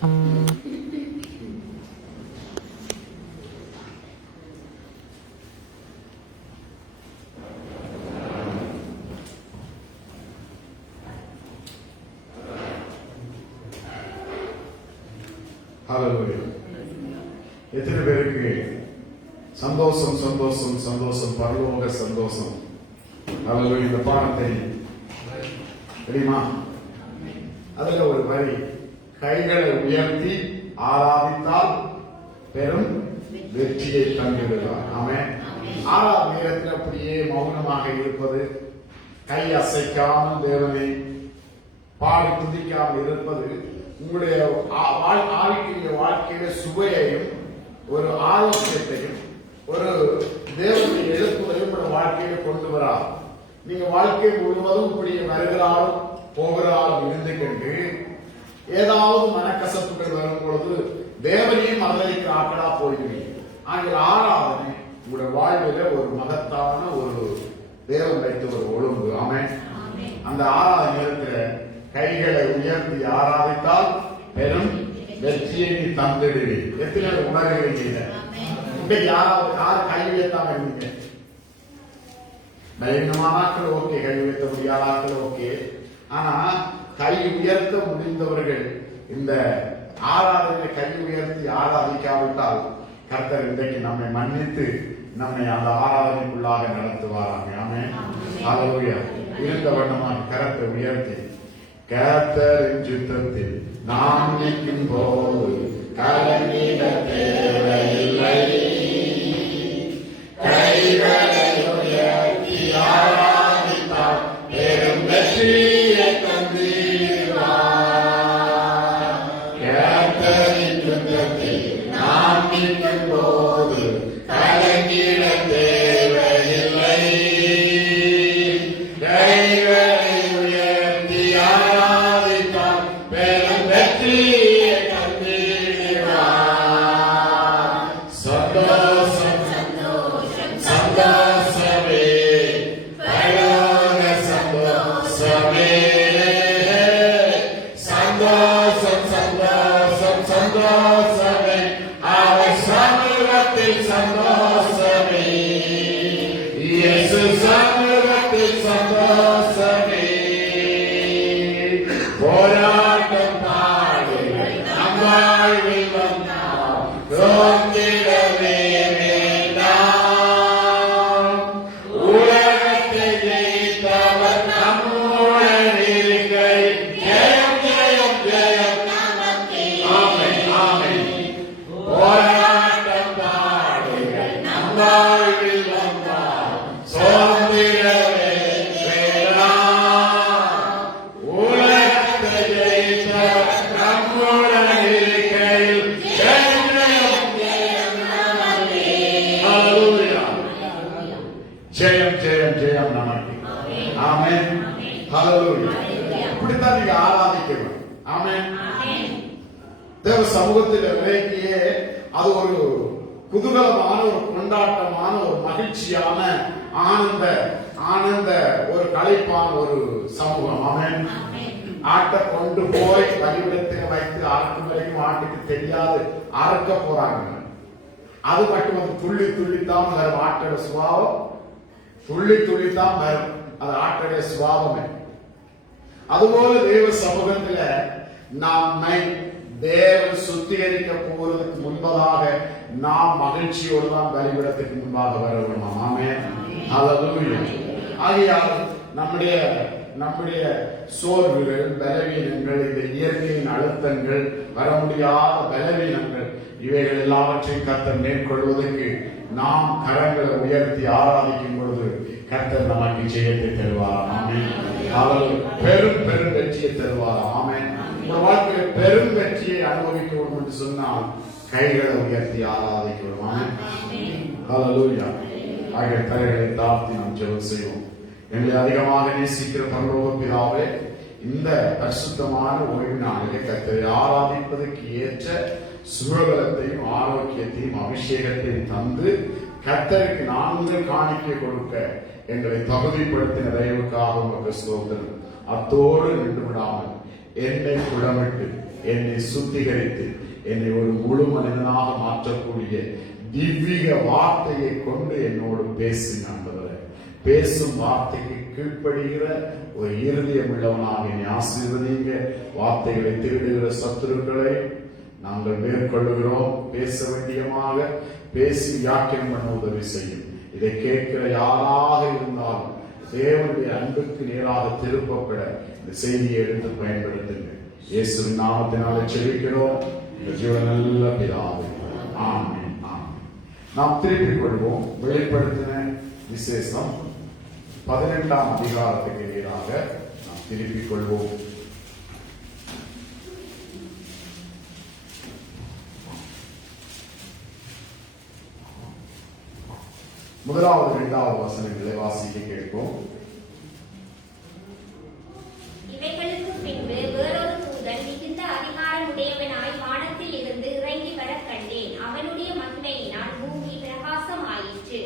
எத்தனை பேருக்கு சந்தோஷம் சந்தோஷம் சந்தோஷம் பரலோக சந்தோஷம்? இந்த பாடம் தெரியுமா? அதுல ஒரு வரி, கைகளை உயர்த்தி ஆராதித்தால் பெரும் வெற்றியை தந்துவிடுவார். ஆமென். ஆறாவது நேரத்தில் அப்படியே மௌனமாக இருப்பது, கை அசைக்காமல் தேவனை பாடி துதிக்காமல் இருப்பது உங்களுடைய ஆவிக்குரிய வாழ்க்கையில சுவையையும் ஒரு ஆரோக்கியத்தையும் ஒரு தேவனை எழுப்புவதையும் உங்களுடைய வாழ்க்கையில கொண்டு வராது. நீங்க வாழ்க்கை முழுவதும் இப்படி வருகிறாலும் போகிறாலும் இருந்து கொண்டு ஏதாவது மனக்கசப்புகள் வரும் பொழுது தேவனையும் மதலைக்கு ஆக்கலா போய்விடுவீங்க. ஆகிய ஆராதனை உங்களுடைய வாழ்வில ஒரு மகத்தான ஒரு தேவன் வைத்த ஒரு ஒழுங்கு. ஆமென். அந்த ஆராதனை நேரத்தில் கைகளை உயர்த்தி ஆராதித்தால் பெரும் வெற்றியை நீ தந்துடுவீர். எத்தனை உணர்கிறீங்க? யார் கை உயர்த்தாம இருந்தீங்க? பலவீனமானாக்கள் ஓகே, கை உயர்த்த முடியாதாக்கள் ஓகே. ஆனா கை உயர்த்த முடிந்தவர்கள் இந்த ஆராதனை கை உயர்த்தி ஆராதிக்காவிட்டால் கர்த்தர் இன்றைக்கு நம்மை மன்னித்து நம்மை அந்த ஆராதனைக்குள்ளாக நடத்துவாராங்க. ஆமென். ஹல்லேலூயா. இருந்த வண்ணமாக கரத்தை உயர்த்தி கர்த்தரின் சித்தத்தில் நாம் நிற்கும் போது கலங்கிட தேவையில்லை, கைகளை உயர்த்தி ஆராதித்தால் பெரும் வெற்றியை தந்திடுவார். கர்த்தரின் சித்தத்தில் நாம் நிற்கும் போது கலங்கிட தேவையில்லை, கைகளை உயர்த்தி ஆராதித்தால் பெரும் வெற்றியை தந்திடுவார். சந்தோஷம் சந்தோஷமே, பரலோக சந்தோஷமே, சந்தோஷம் சந்தோஷம் சந்தோஷமே, அவர் சமூகத்தில் சந்தோஷமே, இயேசு சமூகத்தில் சந்தோஷமே. போராட்டம் பாடுகள் நம் வாழ்வில் வந்தால் சோர்ந்திடவே வேண்டாம். உலகத்தை ஜெயித்தவர் நம்முடன் இருக்கையில் ஜெயம் ஜெயம் ஜெயம் நமக்கே. ஆமென் ஆமென். போராட்டம் பாடுகள் நம் வாழ்வில் வந்தால் சோர்ந்திடவே வேண்டாம். உலகத்தை ஜெயித்தவர் நம்முடன் இருக்கையில் ஜெயம் ஜெயம் ஜெயம் நமக்கே. ஹல்லேலூயா. ஜெயம் ஜெயம் ஜெயம் நமக்கு. ஆமென். ஹல்லேலூயா. இப்படித்தான் நீங்க ஆராதிக்கணும். ஆமென். தேவ சமூகத்தில் விலகியே அது ஒரு குதூகலமான ஒரு கொண்டாட்டமான ஒரு மகிழ்ச்சியான ஆனந்த ஆனந்த ஒரு களைப்பான ஒரு சமூகம். ஆமென். ஆட்டை கொண்டு போய் பலிபீடத்தில் வைத்து அறுக்கும் வரைக்கும் ஆட்டுக்கு தெரியாது அறுக்க போறாங்க. அது மட்டும் அது துள்ளி துள்ளித்தான் வரும். ஆட்டோட சுபாவம் துள்ளி துள்ளித்தான் வரும். அது ஆட்டோடைய சுபாவமே. அதுபோல தேவ சமூகத்துல நம்மை தேவன் சுத்திகரிக்க போவதற்கு முன்பதாக நாம் மகிழ்ச்சியோடு தான் பலிபீடத்துக்கு முன்பாக வர வேண்டுமா? ஆமென். ஹல்லேலூயா. ஆகையால் நம்முடைய சோர்வுகள், பலவீனங்கள், இந்த இயற்கையின் அழுத்தங்கள், வர முடியாத பலவீனங்கள், இவைகள் எல்லாவற்றையும் கர்த்தர் மேற்கொள்வதற்கு நாம் கரங்களை உயர்த்தி ஆராதிக்கும் பொழுது கர்த்தர் நமக்கு ஜெயத்தை தருவார். ஆமென். அவர் பெரும் பெரும் வெற்றியை தருவார். ஆமென். ஒரு வாழ்க்கையில் பெரும் வெற்றியை அனுபவிக்க வேண்டும் என்று சொன்னால் கைகளை உயர்த்தி ஆராதிக்க வேண்டும். ஆமென். ஹல்லேலூயா. ஆகிய தலைகளை தாழ்த்தி நாம் ஜெபம் செய்வோம். எங்களை அதிகமாக நேசிக்கிற பரலோக பிதாவே, இந்த பரிசுத்தமான ஓய்வு நாளிலே கர்த்தரை ஆராதிப்பதற்கு ஏற்ற சுகபலத்தையும் ஆரோக்கியத்தையும் அபிஷேகத்தையும் தந்து கர்த்தருக்கு நாங்கள் காணிக்கை கொடுக்க எங்களை தகுதிப்படுத்தின தயவுக்காக உமக்கு ஸ்தோத்திரம். அத்தோடு நின்று விடாமல் என்னை குளமிட்டு என்னை சுத்திகரித்து என்னை ஒரு முழு மனிதனாக மாற்றக்கூடிய திவ்ய வார்த்தையை கொண்டு என்னோடு பேசுங்க ஆண்டவரே. பேசும் வார்த்தைக்கு கீழ்ப்படுகிற ஒரு இருதயம் உள்ளவனாக என்னை ஆசீர்வதிங்க. வார்த்தைகளை திருடுகிற சத்துருக்களை நாங்கள் மேற்கொள்ளுகிறோம். பேச வேண்டியமாக பேசி வியாக்கியம் பண்ண உதவி செய்யும். இதை கேட்கிற யாராக இருந்தாலும் தேவனுடைய அன்புக்கு நேராக திருப்பப்பட இந்த செய்தியை எடுத்து பயன்படுத்துங்க. இயேசுவின் நாமத்தினாலே ஜெபிக்கிறோம் நல்ல பிதாவே, ஆமென். நாம் திருப்பிக் கொள்வோம். வெளிப்படுத்தின விசேஷம் 18ஆம் அதிகாரத்துக்கு நேராக நாம் திருப்பிக் கொள்வோம். முதலாவது 2வது வசனங்களை வாசிக்க கேட்போம். இவைகளுக்கு பின்பு வேறொரு தூதன் மிகுந்த அதிகாரமுடையவனாய் வானத்தில் இருந்து இறங்கி வர கண்டேன். அவனுடைய மகிமையினால் பூமி பிரகாசம் ஆயிற்று.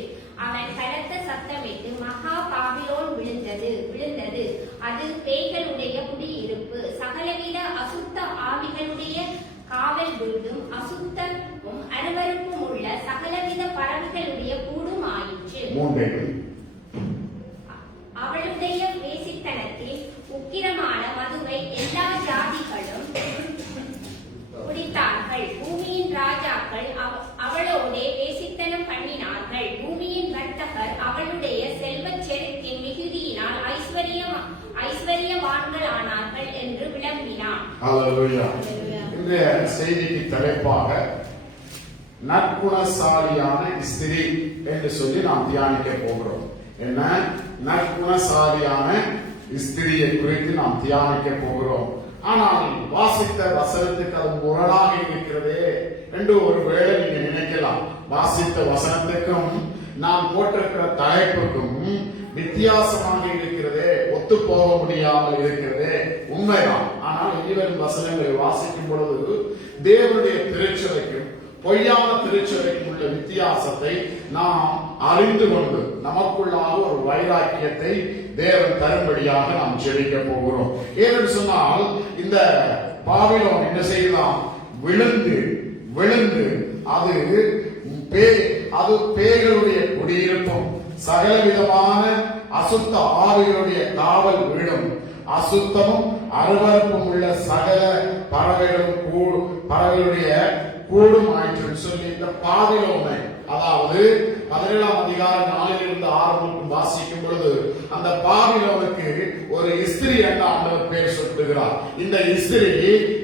அவன் பலத்த சத்தமிட்டு மகா பாபிலோன் விழுந்தது. அது பேய்களுடைய குடியிருப்பு, சகலவித அசுத்த ஆவிகளுடைய காவல் வீடும், அசுத்தமும் அருவருப்பும் உள்ள சகலவித பறவைகளுடைய கூடும் ஆயிற்று. அவளுடைய வேசித்தனத்தில் உக்கிரமான மதுவை எல்லா ஜாதிகளும் குடித்தார்கள். பூமியின் ராஜாக்கள் அவளோடே வேசித்தனம் பண்ணினார்கள். பூமியின் வர்த்தகர் அவளுடைய செல்வச் செருக்கின் மிகுதியினால் ஐஸ்வர்யவான்கள் ஆனார்கள் என்று விளம்பினான். இந்த செய்திக்கு தலைப்பாக நற்குணசாலியான ஸ்திரீ என்று சொல்லி நாம் தியானிக்க போகிறோம். என்ன? நற்குணசாலியான ஸ்திரியை குறித்து நாம் தியானிக்க போகிறோம். ஆனால் வாசித்த வசனத்துக்கு அது முரணாக இருக்கிறதே என்று ஒருவேளை நீங்க நினைக்கலாம். வாசித்த வசனத்துக்கும் நாம் போட்டிருக்கிற தலைப்புக்கும் வித்தியாசமாக இருக்கிறதே, ஒத்து போக முடியாமல் இருக்கிறதே, உண்மைதான். ஆனால் இனிவரும் வசனங்களை வாசிக்கும் பொழுது தேவனுடைய திருச்சபைக்கும் பொய்யான திருச்சபைக்கும் உள்ள வித்தியாசத்தை நாம் அறிந்து கொண்டு நமக்குள்ளாக ஒரு வைராக்கியத்தை தேவன் தரும்படியாக நாம் ஜெபிக்க போகிறோம். ஏன்னு சொன்னால் இந்த பாபிலோன் என்ன செய்யலாம்? விழுந்து அது பேய்களுடைய குடியிருப்பும் சகலவிதமான அசுத்த ஆவிகளுடைய காவல் வீடும், அசுத்தமும் அருவருப்பும் உள்ள சகல பறவைகளுடைய கூடும் ஆயிற்று சொல்லி இந்த பாபிலோனை, அதாவது 17ஆம் அதிகாரம் 4 ஆரம்பம் வாசிக்கும் பொழுது அந்த பாபிலோனுக்கு ஒரு இஸ்திரி என்ற ஆண்டவர் பேர் சொல்லுகிறார். இந்த இஸ்திரி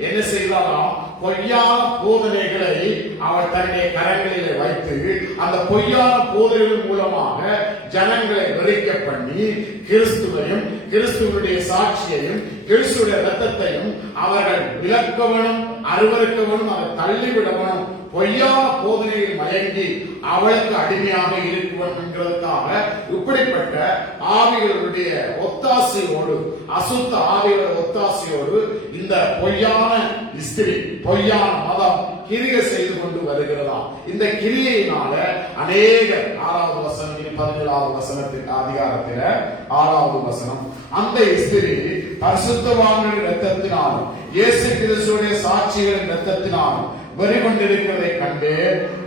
என்ன செய்தாராம்? பொய்யான போதனைகளை அவர் தன்னுடைய கரங்களிலே வைத்து அந்த பொய்யான போதனைகள் மூலமாக ஜனங்களை வெறிக்க பண்ணி கிறிஸ்துவையும் கிறிஸ்துவனுடைய சாட்சியையும் கிறிஸ்துடைய ரத்தத்தையும் அவர்கள் விலக்கவனும் அருவருக்கவனும் அதை தள்ளிவிடவனும் பொய்யான போதனையில் மயங்கி அவளுக்கு அடிமையாக இருக்குவன் என்கிறதுக்காக இப்படிப்பட்ட ஆவிகளுடைய ஒத்தாசையோடு, அசுத்த ஆவிகளுடைய ஒத்தாசையோடு இந்த பொய்யான ஸ்திரீ, பொய்யான மதம் கிரியை செய்து கொண்டு வருகிறதாம். இந்த கிரியையினால அநேகர் 6வது வசனம் 17வது வசனத்தின் அதிகாரத்தில் 6வது வசனம், அந்த ஸ்திரீ பரிசுத்தவான்களின் இரத்தத்தினாலும் இயேசு கிறிஸ்துவின் சாட்சிகளின் இரத்தத்தினாலும் வெறி கொண்டிருக்கிறதை கண்டு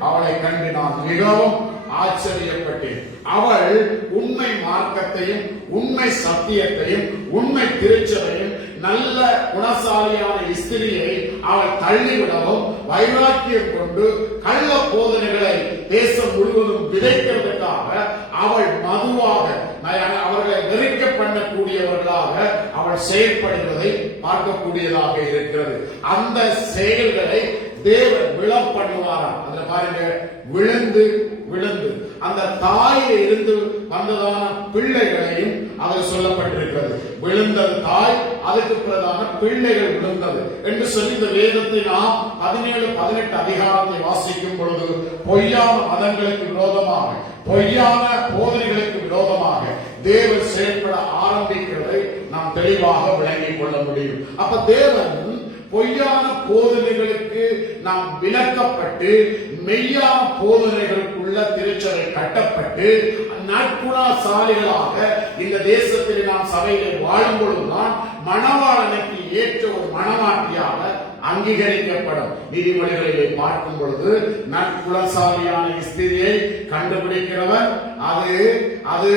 அவளை கண்டு நான் மிகவும் ஆச்சரியப்பட்டேன். அவள் உண்மை மார்க்கத்தையும் உண்மை சத்தியத்தையும் உண்மை திருச்சபையும் நல்ல குணசாலியான ஸ்திரியை அவள் தள்ளிவிடவும் வைராக்கியம் கொண்டு கள்ள போதனைகளை தேசம் முழுவதும் விதைக்கிறதுக்காக அவள் மதுவாக அவர்களை வெறிக்க பண்ணக்கூடியவர்களாக அவள் செயல்படுவதை பார்க்கக்கூடியதாக இருக்கிறது. அந்த செயல்களை தேவன் விழ பண்ணுவாராம். அதுல பாருங்க, விழுந்து அந்த தாயை இருந்து வந்ததான பிள்ளைகளையும் அதில் சொல்லப்பட்டிருக்கிறது. விழுந்தது தாய், அதுக்கு பிறதான பிள்ளைகள் விழுந்தது என்று சொல்லி இந்த வேதத்தை நாம் 17-18 அதிகாரத்தை வாசிக்கும் பொழுது பொய்யான மதங்களுக்கு விரோதமாக, பொய்யான போதனைகளுக்கு விரோதமாக தேவன் செயல்பட ஆரம்பிக்கிறதை நாம் தெளிவாக விளங்கிக் கொள்ள முடியும். அப்ப தேவன் பொய்யான போதனைகளுக்கு நாம் விலக்கப்பட்டு மெய்யான போதனைகளுக்குள்ள திருச்சபை கட்டப்பட்டு நற்குணசாலிகளாக இந்த தேசத்தில் நாம் சபையில் வாழும் பொழுதுதான் மணவாளனுக்கு ஏற்ற ஒரு மணவாட்டியாக அங்கீகரிக்கப்படும். நீதிமொழிகளிலே பார்க்கும் பொழுது நற்குணசாலியான ஸ்திரியை கண்டுபிடிக்கிறவர் அது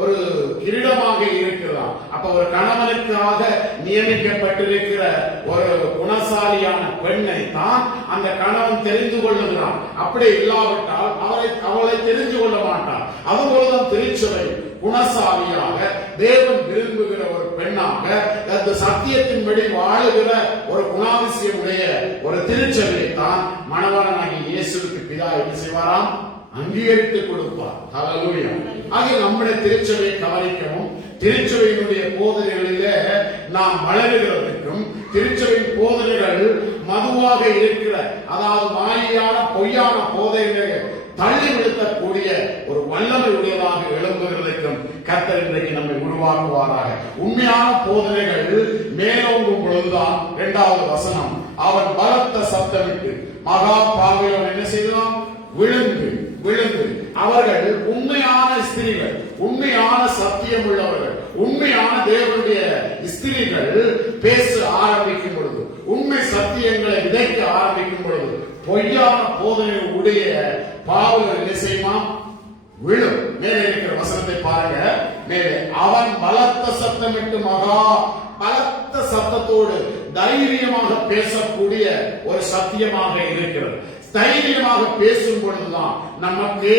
ஒரு கிரீடமாக இருக்கிறதாம். அப்ப ஒரு கணவனுக்காக நியமிக்கப்பட்டிருக்கிற ஒரு குணசாலியான பெண்ணை தான் அந்த கணவன் தெரிந்து கொள்ளுகிறான். அப்படி இல்லாவிட்டால் அவளை தெரிந்து கொள்ள மாட்டான். அதுபோலதான் திருச்சபை குணசாலியாக தேவன் விரும்புகிற ஒரு பெண்ணாக அந்த சத்தியத்தின்படி வாழுகிற ஒரு குணாதிசயம் உடைய ஒரு திருச்சபையை தான் மணவாளனாகிய இயேசுவுக்கு பிதா என்ன செய்வாராம்? அங்கீகரித்துக் கொடுப்பார். ஹல்லேலூயா. ஆகிய நம்முடைய திருச்சபையை கவனிக்கவும், திருச்சபையினுடைய போதனைகளிலே நாம் வளருகிறதுக்கும், திருச்சபையின் போதனைகள் மதுவாக இருக்கிற, அதாவது மாயான பொய்யான போதனைகளை தள்ளி நிறுத்தக்கூடிய ஒரு வல்லமை உடையதாக எழும்புகிறதுக்கும் கர்த்தர் இன்றைக்கு நம்மை உருவாக்குவாராக. உண்மையான போதனைகள் மேலோங்கும் பொழுதுதான் 2வது வசனம், அவன் பலத்த சத்தமிட்டு மகா பாவியோன் என்ன செய்தான்? விழுந்து அவர்கள் உண்மையான ஸ்திரீகள், உண்மையான சத்தியம் உள்ளவர்கள், உண்மையான தேவனுடைய ஸ்திரீகள் பேச ஆரம்பிக்கும் பொழுது, உண்மை சத்தியங்களை விதைக்க ஆரம்பிக்கும் பொழுது பொய்யான போதனை உடைய பாவங்கள் என்ன செய்யுமா? விழும். மேலே இருக்கிற வசனத்தை பாருங்க. மேலே அவன் பலத்த சத்தமிட்டு மகா பலத்த சத்தத்தோடு தைரியமாக பேசக்கூடிய ஒரு சத்தியமாக இருக்கிறது. தைரியமாக பேசும் பொழுதுதான் நமக்கு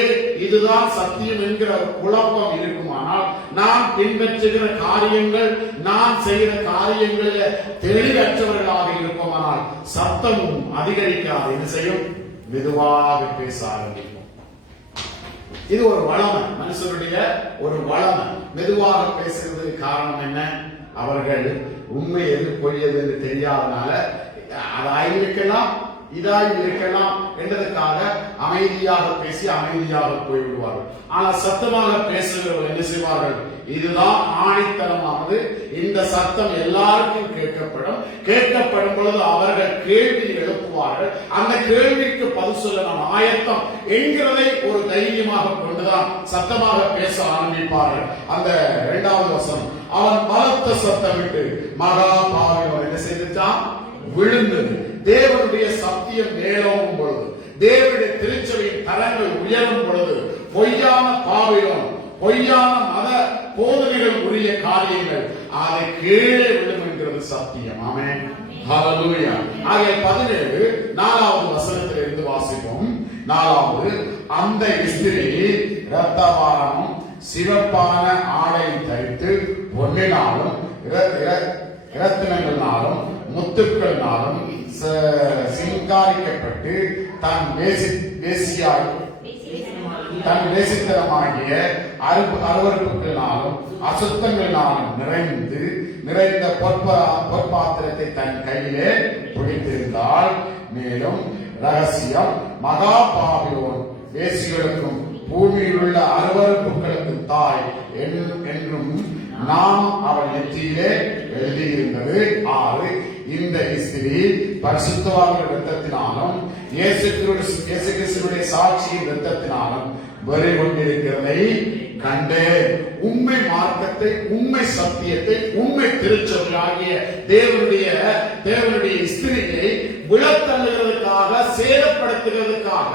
இதுதான் சத்தியம் என்கிற குழப்பம் இருக்குமானால், நான் பின்பற்றுகிற காரியங்கள், நான் செய்கிற காரியங்களில் தெளிவற்றவர்களாக இருப்போமானால் சத்தமும் அதிகரிக்காது. என்ன செய்யும்? மெதுவாக பேச ஆரம்பிக்கும். இது ஒரு வளமை, மனுஷனுடைய ஒரு வளமை. மெதுவாக பேசுறதுக்கு காரணம் என்ன? அவர்கள் உண்மை எது பொய் எது என்று தெரியாதனால அதாயிருக்கலாம் இதாய் இருக்கலாம் என்றதுக்காக அமைதியாக பேசி அமைதியாக போய்விடுவார்கள். ஆனால் சத்தமாக பேசுகிறவர்கள் என்ன செய்வார்கள்? இதுதான் ஆணித்தனமானது. இந்த சத்தம் எல்லாருக்கும் கேட்கப்படும் பொழுது அவர்கள் கேள்வி எழுப்புவார்கள். அந்த கேள்விக்கு பதில் சொல்ல நாம் ஆயத்தம் என்கிறதை ஒரு தைரியமாக கொண்டுதான் சத்தமாக பேச ஆரம்பிப்பார்கள். அந்த 2வது வசனம், அவன் பலத்த சத்தமிட்டு மகா பாவியோன் என்ன செய்தான்? விழுந்தது. தேவனுடைய சத்தியம் மேலோங்கும் பொழுது, தேவனுடைய திருச்சபையின் தரங்கள் உயரும் பொழுது, பொய்யான பாவியோன், பொய்யான மத போதனைகள் உரிய காரியங்கள் அதை கீழே விழும் என்கிறது சத்தியம். ஆமென். ஹல்லேலூயா. ஆகிய 17 4வது வசனத்திலிருந்து வாசிப்போம். 4வது, அந்த ஸ்திரீ இரத்தவாரமும் சிவப்பான ஆடை தரித்து பொன்னினாலும் இரத்தினங்களினாலும் முத்துக்களினாலும் சிங்காரிக்கப்பட்டு தன் வேசித்தனமாகிய அருவருப்புகளினாலும் அசுத்தங்களினாலும் நிறைந்த பொற்பாத்திரத்தை தன் கையிலே பிடித்திருந்தால், மேலும் ரகசியம் மகா பாவியோன் வேசிகளுக்கும் பூமியில் உள்ள அருவருப்புகளுக்கும் தாய் என்றும் நாம் அவள் நெற்றியிலே எழுதியிருந்தது. 6, இந்த ஸ்திரீ பரிசுத்தவான்கள் இரத்தத்தினாலும் இயேசு கிறிஸ்துவின் சாட்சியின் இரத்தத்தினாலும் வெறி கொண்டிருக்கிறதை கண்டு உண்மை மார்க்கத்தை, உண்மை சத்தியத்தை, உண்மை திருச்சபையாகிய தேவனுடைய ஸ்திரீயை விழத்தள்ளுகிறதுக்காக, சேதப்படுத்துகிறதுக்காக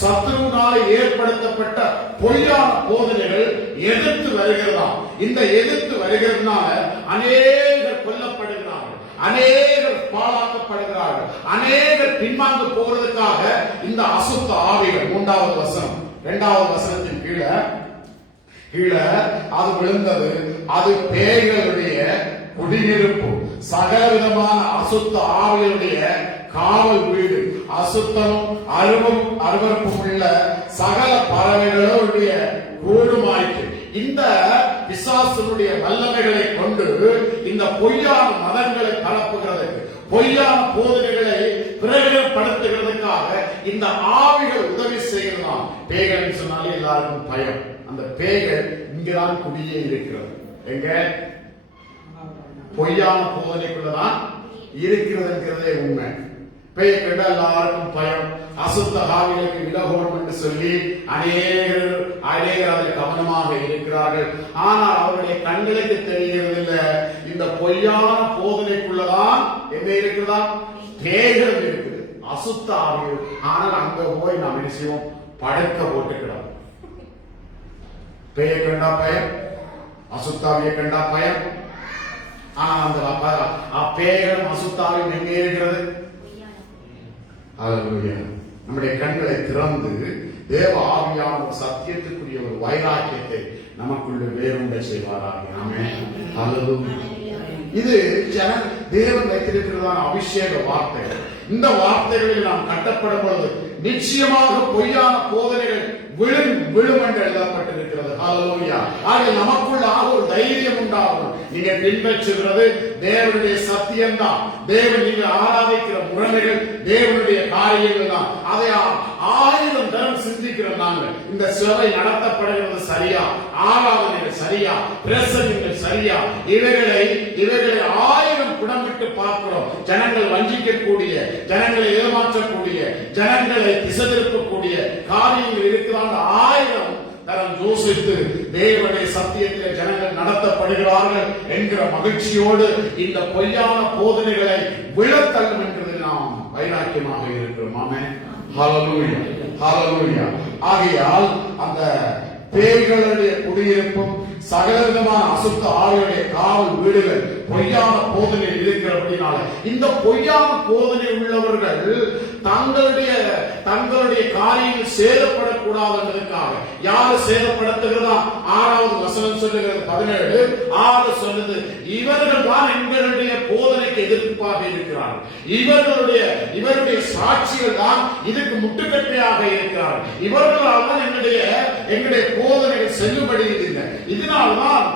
சத்ருவினால் ஏற்படுத்தப்பட்ட பொய்யான போதனைகள் எதிர்த்து வருகிறதா. இந்த எதிர்த்து வருகிறதுனால அநேகர் கொல்லப்படுகிறார்கள், அநேகர் பாழாக்கப்படுகிறார்கள், அநேகர் பின்வாங்க போறதுக்காக இந்த அசுத்த ஆவிகள் 3வது வசனம் 2வது வசனத்தின் கீழே அது விழுந்தது. அது பேய்களுடைய குடியிருப்பு, சகல விதமான அசுத்த ஆவிகளுடைய காவல் வீடு, அசுத்தமும் அருவருப்பும் உள்ள சகல பறவைகளுடைய கூடுமாயிற்று. இந்த பிசாசுடைய வல்லமைகளை கொண்டு இந்த பொய்யான மதங்களை கலப்புகிறதுக்கு, பொய்யான போதனைகளை பிரகடனப்படுத்துகிறதுக்காக இந்த ஆவிகள் உதவி செய்கிறதாம். பேய்கள் சொன்னாலே எல்லாருக்கும் பயம். அந்த பேய்கள் இங்கதான் குடியே இருக்கிறது. எங்க? பொய்யான போதனைக்குள்ளதான் இருக்கிறதுங்கிறதே உண்மை. பேய் கண்ட எல்லாருக்கும் பயம். அசுத்த ஆவிகளுக்கு விலகோடும் என்று சொல்லி அநேகர் அதில் கவனமாக இருக்கிறார்கள். ஆனால் அவருடைய கண்களுக்கு தெரிகிறதில்லை, இந்த பொய்யான போதனைக்குள்ளதான் என்ன இருக்கிறதா? பேய்கள் இருக்குது, அசுத்த ஆவிகள். ஆனால் அங்க போய் நாம் என்ன செய்வோம்? படுக்க போட்டுக்கிறோம். பேயை கண்டா பயம், அசுத்தாவியை கண்டா பயம். ஆனா அந்த பேய்களும் அசுத்தாவியும் எங்கே இருக்கிறது? நம்முடைய கண்களை திறந்து தேவ ஆவியான சத்தியத்துக்குரிய ஒரு வைராக்கியத்தை நமக்குள்ள வேறுண்ட செய்வாராக. இது தேவன் வைத்திருக்கிறதான அபிஷேக வார்த்தை. இந்த வார்த்தைகளில் நாம் கட்டப்படும் பொழுது நிச்சயமாக பொய்யான போதனைகள் விழும் என்று எழுதப்பட்டிருக்கிறது. ஹல்லேலூயா. ஆக நமக்குள்ளாக ஒரு தைரியம் உண்டாகும். நீங்க பின்பற்றுகிறது தேவனுடைய சத்தியம் தான். தேவன் நீங்கள் ஆராதிக்கிற முறைமைகள் தேவனுடைய காரியங்கள் தான். அதை 1000 தரம் சிந்திக்கிறோம் நாங்கள். இந்த சேவை நடத்தப்படுகிறது சரியா, ஆராதனைகள் சரியா, பிரசங்கங்கள் சரியா, இவைகளை 1000 புடமிட்டு பார்க்கிறோம். ஜனங்கள் வஞ்சிக்கக்கூடிய, ஜனங்களை ஏமாற்றக்கூடிய, ஜனங்களை திசை திருப்பக்கூடிய காரியங்கள் இருக்கிறாங்க. 1000 தரம் யோசித்து தேவனுடைய சத்தியத்திலே ஜனங்கள் நடத்தப்படுகிறார்கள் என்கிற மகிழ்ச்சியோடு இந்த பொய்யான போதனைகளை விழத்தள்ளும் என்பதில் நாம் வைராக்கியமாக இருக்கிறோம். ஆமென். ஹல்லேலூயா, ஹல்லேலூயா. ஆகையால் அந்த பேய்களுடைய குடியிருப்பும் சகலவிதமான அசுத்த ஆவியுடைய காவல் வீடுகள் பொய்யான போதனை இருக்கிறபடினால இந்த பொய்யான போதனை உள்ளவர்கள் தங்களுடைய காரியங்கள் சேதப்படக்கூடாது என்பதற்காக யாரு சேதப்படுத்துகிறதா? 6வது வசனம் சொல்லுகிறது. 17:6 சொல்லுது, இவர்கள் தான் எங்களுடைய போதனைக்கு எதிர்ப்பாக இருக்கிறார்கள். இவருடைய சாட்சிகள் தான் இதுக்கு முட்டுக்கட்டையாக இருக்கிறார்கள். இவர்களால் தான் எங்களுடைய போதனைகள் செல்லுபடி இல்லை. இதனால்தான்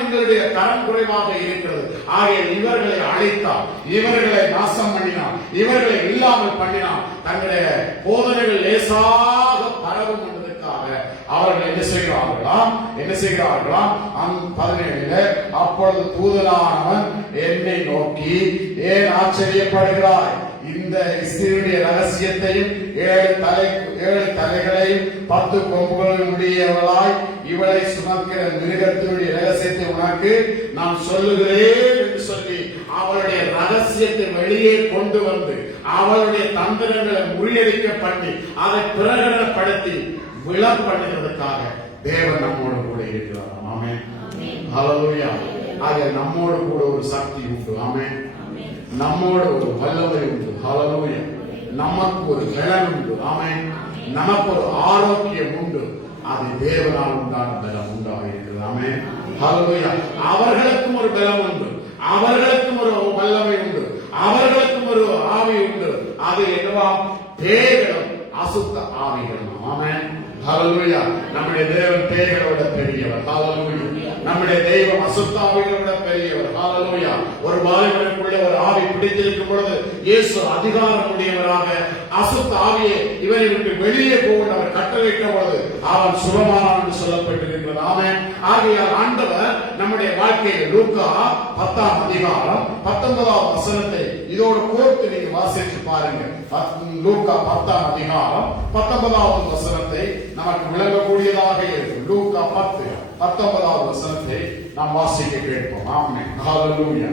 எங்களுடைய தரம் குறைவாக இருக்கிறது. ஆகிய இவர்களை அழைத்தார், இவர்களை நாசம் பண்ணினார், இவர்களை இல்லாமல் பண்ணினார். தங்களுடைய போதனைகள் லேசாக பரவும் என்பதற்காக அவர்கள் என்ன செய்கிறார்களாம்? 17 அப்பொழுது தூதனானவன் என்னை நோக்கி, ஏன் ஆச்சரியப்படுகிறாய்? இந்த இஸ்ரவேலுடைய ரகசியத்தையும் 7 தலைகளையும் 10 கொம்புகளையும் உடையவளாய் இவளை சுமக்கிற மிருகத்தினுடைய ரகசியத்தை உனக்கு நான் சொல்லுகிறேன் என்று சொல்லி அவளுடைய ரகசியத்தை வெளியே கொண்டு வந்து அவளுடைய தந்திரங்களை முறியடிக்க பண்ணி அதை பிரகடனப்படுத்தி விளம் பண்ணுகிறதுக்காக தேவன் நம்மோடு கூட இருக்கிறார். ஆமென். ஹல்லேலூயா. ஆக நம்மோடு கூட ஒரு சக்தி உண்டு. ஆமென். நம்மோடு ஒரு வல்லமை உண்டு. ஹல்லேலூயா. நமக்கு ஒரு பலன் உண்டு. ஆமென். நமக்கு ஒரு ஆரோக்கியம் உண்டு. அது தேவனால் உண்டான பலம் உண்டாக இருக்கிறது. ஆமென். ஹல்லேலூயா. அவர்களுக்கும் ஒரு பலம் உண்டு, அவர்களுக்கும் ஒரு வல்லமை உண்டு, அவர்களுக்கும் ஒரு ஆவி உண்டு. அது என்னவா? பேய்களும் அசுத்த ஆவிகளும். ஆமென். ஹல்லேலூயா. நம்முடைய தேவன் பேய்களோட பெரியவர். ஹல்லேலூயா. நம்முடைய தெய்வம் அசுத்த ஆவிகளோட பெரியவர். ஹல்லேலூயா. ஒரு வாலிபனுக்குள்ள ஒரு ஆவி பிடித்திருக்கும் பொழுது இயேசு அதிகாரம் உடையவராக அசுத்த ஆவியை இவனை விட்டு வெளியே போக அவர் கட்டளையிட்ட பொழுது அவன் சுகமானான் என்று சொல்லப்பட்டிருக்கிறது. ஆமென். ஆகையால் ஆண்டவர் நம்முடைய வாழ்க்கையில் லூக்கா 10ஆம் அதிகாரம் 19வது வசனத்தை இதோடு கோர்த்து நீங்க வாசித்து பாருங்க. லூக்கா 10ஆம் அதிகாரம் 19வது வசனத்தை நமக்கு விளங்கக்கூடியதாக இருக்கும். லூக்கா 10:19வது வசனத்தை நாம் வாசிக்க கேட்போம். ஆமென். ஹல்லேலூயா.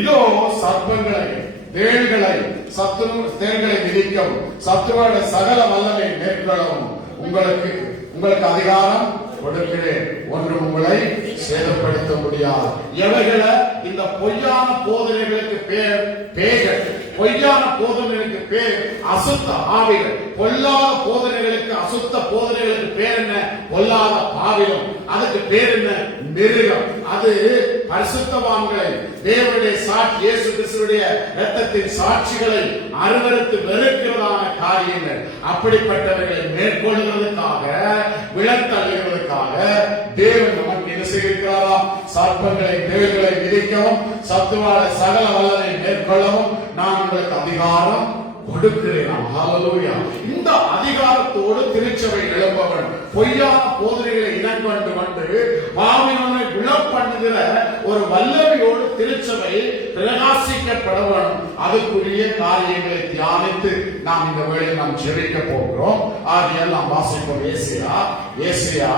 இதோ சர்ப்பங்களை, தேள்களை, தேள்களை மிதிக்கவும் சத்துருடைய சகல வல்லமை மேற்கொள்ளவும் உங்களுக்கு அதிகாரம் கொடுக்கிறேன், ஒன்றும் உங்களை சேதப்படுத்த முடியாது. எவைகளை? இந்த பொய்யான போதனைகளுக்கு பேய்கள், பொய்யான போதனைகளுக்கு பேர் அசுத்த ஆவிகள். பொல்லாத போதனைகளுக்கு, அசுத்த போதனைகளுக்கு பேர் என்ன? பொல்லாத பாவிலும். அதுக்கு பேர் என்ன? மிருகம். அது பரிசுத்தவான்களை, தேவனுடைய சாட்சி, இயேசு கிறிஸ்துவினுடைய இரத்தத்தின் சாட்சிகளை அருவருத்து வெறுக்கிறதான காரியங்கள். அப்படிப்பட்டவர்களை மேற்கொள்கிறதுக்காக, விளத்தள்ளுகிறதுக்காக தேவன் நமக்கு என்ன செய்திருக்கிறாராம்? சர்ப்பங்களை, தேள்களை மிதிக்கவும் சத்துருவான சகல வல்லமை மேற்கொள்ளவும் நான் உங்களுக்கு அதிகாரம் கொடுக்கிறேன். ஹல்லேலூயா. இந்த அதிகாரத்தோடு திருச்சபை எழுப்பவன் பொய்யான போதனைகளை இனங்கண்டு வந்து பாவினோனை விழப் பண்ணுகிற ஒரு வல்லமையோடு திருச்சபை பிரகாசிக்கப்படவன். அதுக்குரிய காரியங்களை தியானித்து நாம் இந்த வேளையில் நாம் ஜெபிக்க போகிறோம். ஆகையால் நாம் வாசிப்போம். ஏசாயா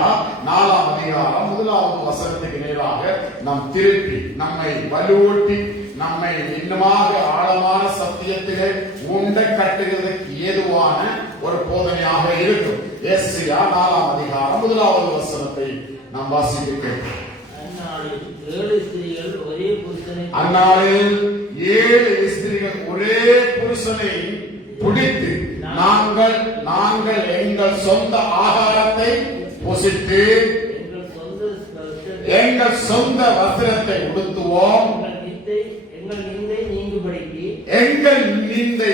4ஆம் அதிகாரம் 1வது வசனத்துக்கு நேராக நாம் திருப்பி நம்மை வலுவூட்டி நம்மை இன்னுமாக ஆழமான சத்தியத்திலே உண்ட கட்டுகிறதுக்கு ஏதுவான ஒரு போதனையாக இருக்கும். ஏசாயா 4ஆம் அதிகாரம் 1வது வசனத்தை நாம் வாசிக்கிறோம். அந்நாளில் 7 ஸ்திரீகள் ஒரே புருஷனை பிடித்து நாங்கள் எங்கள் சொந்த ஆகாரத்தை புசித்து எங்கள் சொந்த வஸ்திரத்தை உடுத்துவோம், எங்கள் நிந்தை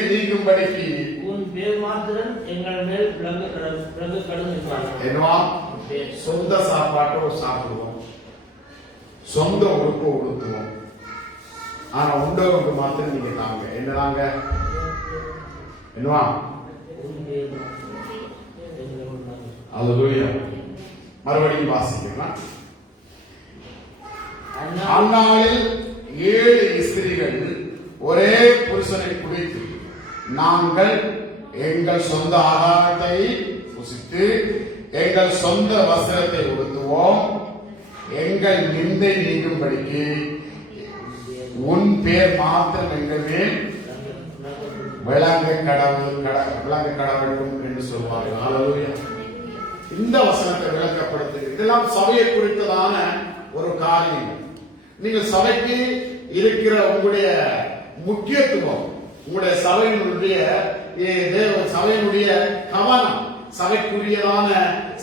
நீங்கும்படிக்கு உன் பேர் மாத்திரம் எங்கள் மேல் விளங்கப்படும் என்றார். என்னவா? சொந்த சாப்பாட்டை சாப்பிடுவோம், சொந்த உடுப்பு உடுத்துவோம், ஆனா உண்டவங்க மாத்திரம் நீங்க தாங்க. என்னதாங்க? என்னவா? அல்லேலூயா. மறுபடியும் வாசிக்கலாம். அந்நாளில் 7 ஸ்திரீகள் ஒரே புருஷனை பிடித்து நாங்கள் எங்கள் சொந்த ஆகாரத்தை புசித்து எங்கள் சொந்த வஸ்திரத்தை உடுத்துவோம், எங்கள் நிந்தை நீங்கும்படிக்கு உன் பேர் மாத்திரம் எங்கள் மேல் விளங்க கடவுளும் என்று சொல்வார்கள். அல்லேலூயா. இந்த வசனத்தை விளக்கப்படுத்து. இதெல்லாம் சபையை குறித்ததான ஒரு காரியம். நீங்கள் சபைக்கு இருக்கிற உங்களுடைய முக்கியத்துவம், உங்களுடைய சபையினுடைய கவனம், சபைக்குரியதான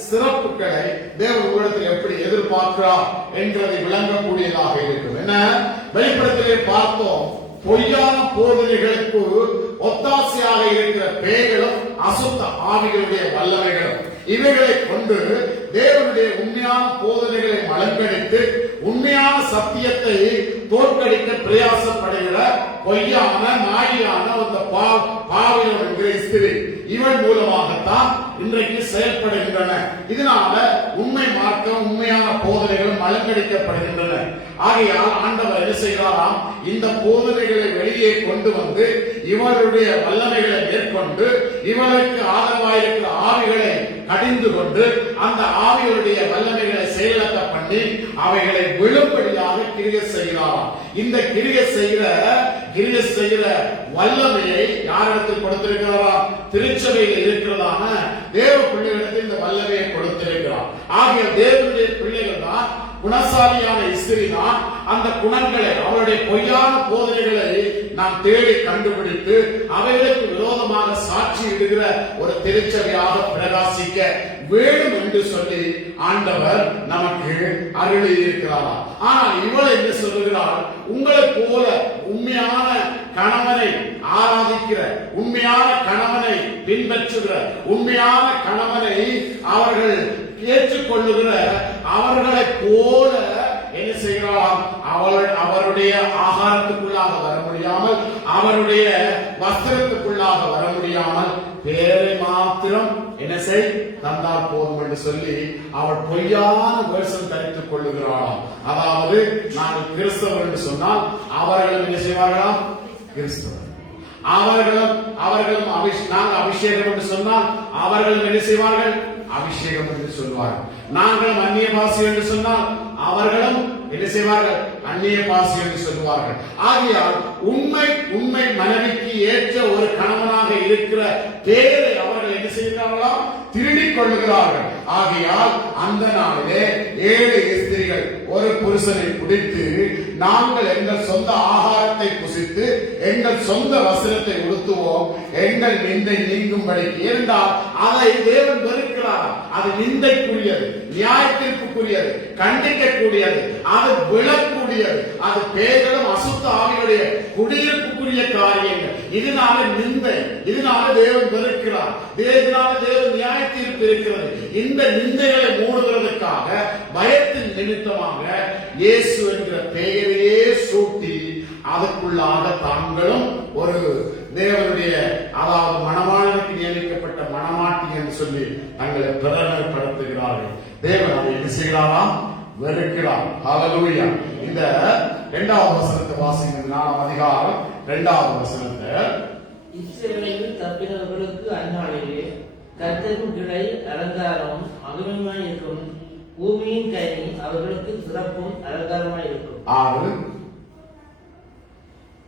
சிறப்புகளை தேவன் உங்களிடத்தில் எப்படி எதிர்பார்க்கிறார் என்பதை விளங்கக்கூடியதாக இருக்கும். என்ன வெளிப்படத்திலே பார்த்தோம், பொய்யான போதனைகளுக்கு ஒத்தாசையாக இருக்கிற பேய்களும் அசுத்த ஆவிகளுடைய வல்லமைகளும் இவைகளை கொண்டு தேவனுடைய உண்மையான போதனைகளை மலங்கடித்து உண்மையான சத்தியத்தை தோற்கடிக்க பிரயாசப்படுகிற பொய்யான மாயான அந்த பாவியம் என்கிற ஸ்திரீ இவன் மூலமாகத்தான் இன்றைக்கு செயல்படுகின்றன. இதனால உண்மை மார்க்கம் உண்மையான போதனைகள் மலங்கடிக்கப்படுகின்றன. ஆகையால் ஆண்டவர் என்ன செய்கிறாராம்? இந்த போதனைகளை வெளியே கொண்டு வந்து இவருடைய வல்லமைகளை மேற்கொண்டு இவருக்கு ஆதரவாயிருக்கிற ஆவிகளை கடிந்து கொண்டு அந்த ஆவிகளுடைய வல்லமைகளை செயலக்க பண்ணி அவைகளை விழும்படியாக கிரியை செய்கிறாராம். இந்த கிரியை செய்கிற வல்லமையை யாரிடத்தில் கொடுத்திருக்கிறாராம்? திருச்சபையில் இருக்கிறதான தேவ பிள்ளைகளிடத்தில் இந்த வல்லமையை கொடுத்திருக்கிறார். ஆகிய தேவனுடைய பிள்ளைகள் தான் குணசாலியான ஸ்திரீ தான். அந்த குணங்களை, அவருடைய பொய்யான போதனைகளை நாம் தேடி கண்டுபிடித்து அவைகளுக்கு விரோதமாக சாட்சி இடுகிற ஒரு திருச்சபையாக பிரகாசிக்க வேண்டும் என்று சொல்லி ஆண்டவர் நமக்கு அருளி இருக்கிறார். ஆனால் இவளை என்ன சொல்லுகிறார்? உங்களை போல உண்மையான கணவனை ஆராதிக்கிற, உண்மையான கணவனை பின்பற்றுகிற, உண்மையான கணவனை அவர்கள் ஏற்றுக்கொள்ளுகிற அவர்களை போல என்ன செய்கிறாராம்? அவருடைய ஆகாரத்துக்குள்ளாக வர முடியாமல், அவருடைய வஸ்திரத்துக்குள்ளாக வர முடியாமல் பேரை மாத்திரம் என்ன செய் தந்தால் போதும் என்று சொல்லி அவள் பொய்யான வேஷம் தரித்துக் கொள்ளுகிறாளாம். அதாவது நாங்கள் கிறிஸ்தவர் என்று சொன்னால் அவர்களும் என்ன செய்வார்களாம்? கிறிஸ்தவர். அவர்களும் நாங்கள் அபிஷேகம் என்று சொன்னால் அவர்களும் என்ன செய்வார்கள்? அபிஷேகம் என்று சொல்வார்கள். நாங்கள் அந்நிய பாஷை என்று சொன்னால் அவர்களும் என்ன செய்வார்கள்? அந்நிய பாஷை என்று சொல்வார்கள். ஆகையால் உண்மை மனைவிக்கு ஏற்ற ஒரு கணவனாக இருக்கிற பேரை அவர்கள் என்ன செய்கிறார்களாம்? திருடிக் கொள்ளுகிறார்கள். ஆகையால் அந்த நாளிலே 7 ஸ்திரீகள் ஒரு புருஷனை பிடித்து நாங்கள் எங்கள் சொந்த ஆகாரத்தை புசித்து எங்கள் சொந்த வஸ்திரத்தை உடுத்துவோம், எங்கள் நிந்தை நீங்கும்படி. இருந்தால் அதை தேவன் வெறுக்கிறார். அது நிந்தைக்குரியது, நியாயத்திற்குரியது, கண்டிக்கக்கூடியது, அது விழக்கூடியது, அது பேய்களும் அசுத்த ஆவிகளுடைய குடியிருப்புக்குரிய காரியங்கள். இதனால நிந்தை, இதனால தேவன் வெறுக்கிறார், இதனால தேவன் நியாய தீர்ப்பு இருக்கிறது. இந்த நிந்தைகளை மூடுவதற்காக பயத்தின் நிமித்தமாக இயேசு என்கிற பெயரையே சூட்டி அதற்குள்ளாக தாங்களும் ஒரு தேவனுடைய, அதாவது மணவாளனுக்கு நியமிக்கப்பட்ட மணமாட்டி என்று சொல்லி தங்களை பிரகடனப்படுத்துகிறார்கள். தேவன் அதை என்ன செய்கிறாராம்? வெறுக்கிறார். ஹல்லேலூயா. இந்த 2வது வசனத்தை வாசிங்க. 4ஆம் அதிகாரம் 2வது வசனத்தை. இஸ்ரவேலில் தப்பினவர்களுக்கு அந்நாளிலே கர்த்தரின் கிளை அலங்காரமும் மகிமையுமாய் இருக்கும், பூமியின் கனி அவர்களுக்கு சிறப்பும் அலங்காரமாய் இருக்கும். 6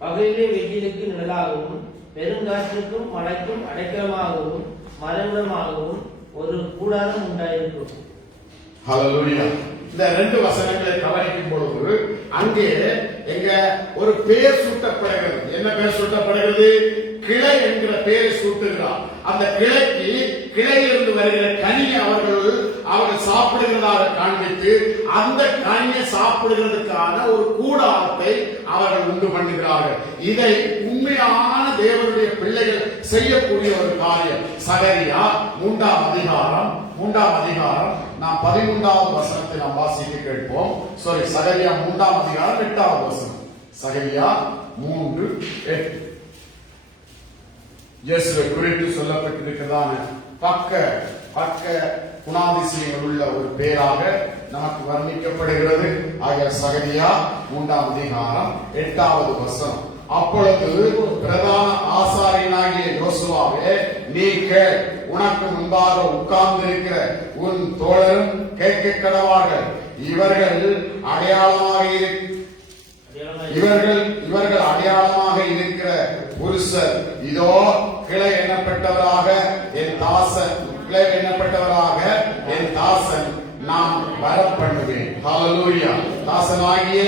பகையிலே வெயிலுக்கு நிழலாகவும் பெருங்காற்றுக்கும் மழைக்கும் அடைக்கலமாகவும் மறைவிடமாகவும் ஒரு கூடாரம் உண்டாயிருக்கும். ஹல்லேலூயா. இந்த ரெண்டு வசனங்களை கவனிக்கும் பொழுது அங்கே எங்க ஒரு பெயர் சூட்டப்படுகிறது. என்ன பெயர் சூட்டப்படுகிறது? கிளை என்கிற பெயரை சூட்டுகிறார். அந்த கிளைக்கு கிளையிலிருந்து வருகிற கனியை அவர்கள் சாப்பிடுகிறதாக காண்பித்து அந்த கனியை சாப்பிடுகிறதுக்கான ஒரு கூடாரத்தை அவர்கள் உண்டு பண்ணுகிறார்கள். இதை உண்மையான தேவனுடைய பிள்ளைகள் செய்யக்கூடிய ஒரு காரியம். சகரியா 3ஆம் அதிகாரம் நாம் 13வது வசனத்தை நாம் வாசிக்க கேட்போம். சகரியா 3ஆம் அதிகாரம் 8வது வசனம். சகரியா 3:8 இயேசுவை குறித்து சொல்லப்பட்டிருக்கிறதான பக்க குணாதிசயங்கள் உள்ள ஒரு பேராக நமக்கு வர்ணிக்கப்படுகிறது. ஆகிய சகரியா 3ஆம் அதிகாரம் 8வது வசனம். அப்பொழுது பிரதான ஆசாரியனாகிய யோசுவாவே, நீ கேள், உனக்கு முன்பாக உட்கார்ந்திருக்கிற உன் தோழரும் கேட்க கடவார்கள். இவர்கள் அடையாளமாக இருக்கிற புருஷர் இதோ கிளை எண்ணப்பட்டவராக என் தாசன் நான் வரப்பண்ணுவேன். ஹல்லேலூயா. தாசனாகிய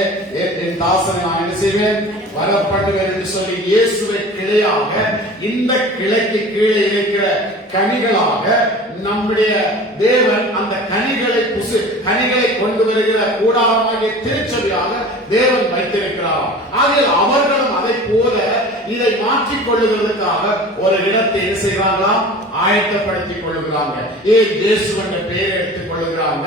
என் தாசனை நான் என்ன செய்வேன்? வரப்பண்ணுவேன் என்று சொல்லி இயேசுவை கிளையாக, இந்த கிளைக்கு கீழே இருக்கிற கனிகளாக நம்முடைய தேவன் அந்த கனிகளை கொண்டு வருகிற கூடாரமாகிய திருச்சபையாக தேவன் வைத்திருக்கிறார். ஆகையால் அவர்களும் அதை போல இதை மாற்றிக் கொள்ளுகிறதுக்காக ஒரு இடத்தை என்ன செய்கிறார்களாம்? ஆயத்தப்படுத்திக் கொள்ளுகிறாங்க. இயேசு என்ற பெயரை எடுத்துக் கொள்ளுகிறாங்க.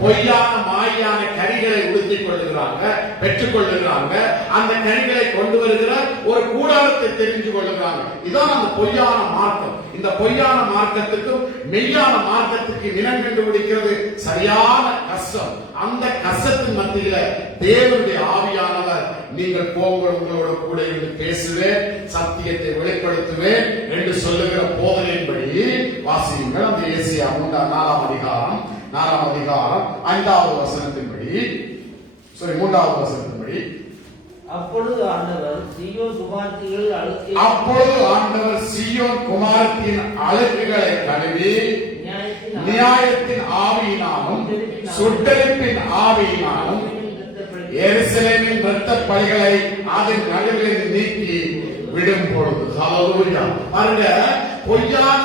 பொய்யான மாயான கனிகளை உடுத்திக் கொள்ளுகிறாங்க, பெற்றுக் கொள்ளுகிறாங்க. அந்த கனிகளை கொண்டு வருகிற ஒரு கூடாரத்தை தெரிஞ்சு கொள்ளுகிறாங்க. இதான் அந்த பொய்யான மார்க்கம். இந்த பொய்யான மார்க்கத்துக்கும் மெய்யான மார்க்கத்துக்கு இனம் கண்டுபிடிக்கிறது சரியான கஷ்டம். அந்த கஷ்டத்தின் மத்தியில தேவனுடைய ஆவியானவர், நீங்கள் போங்கள், உங்களோட கூட இருந்து பேசுவேன், சத்தியத்தை வெளிப்படுத்துவேன் என்று சொல்லுகிற போதனையின்படி வாசியுங்கள். அந்த ஏசியா 4ஆம் அதிகாரம் 5வது வசனத்தின்படி 3வது வசனத்தின்படி, அப்பொழுது ஆண்டவர் சீயோன் குமாரத்தின் அழுக்குகளை கழுவி நியாயத்தின் ஆவியினாலும் சுட்டெரிப்பின் ஆவியினாலும் எருசலேமின் இரத்த பலிகளை அதன் நடுவில் நீக்கி விடும் பொழுது. ஹல்லேலூயா. பாருங்க, பொய்யான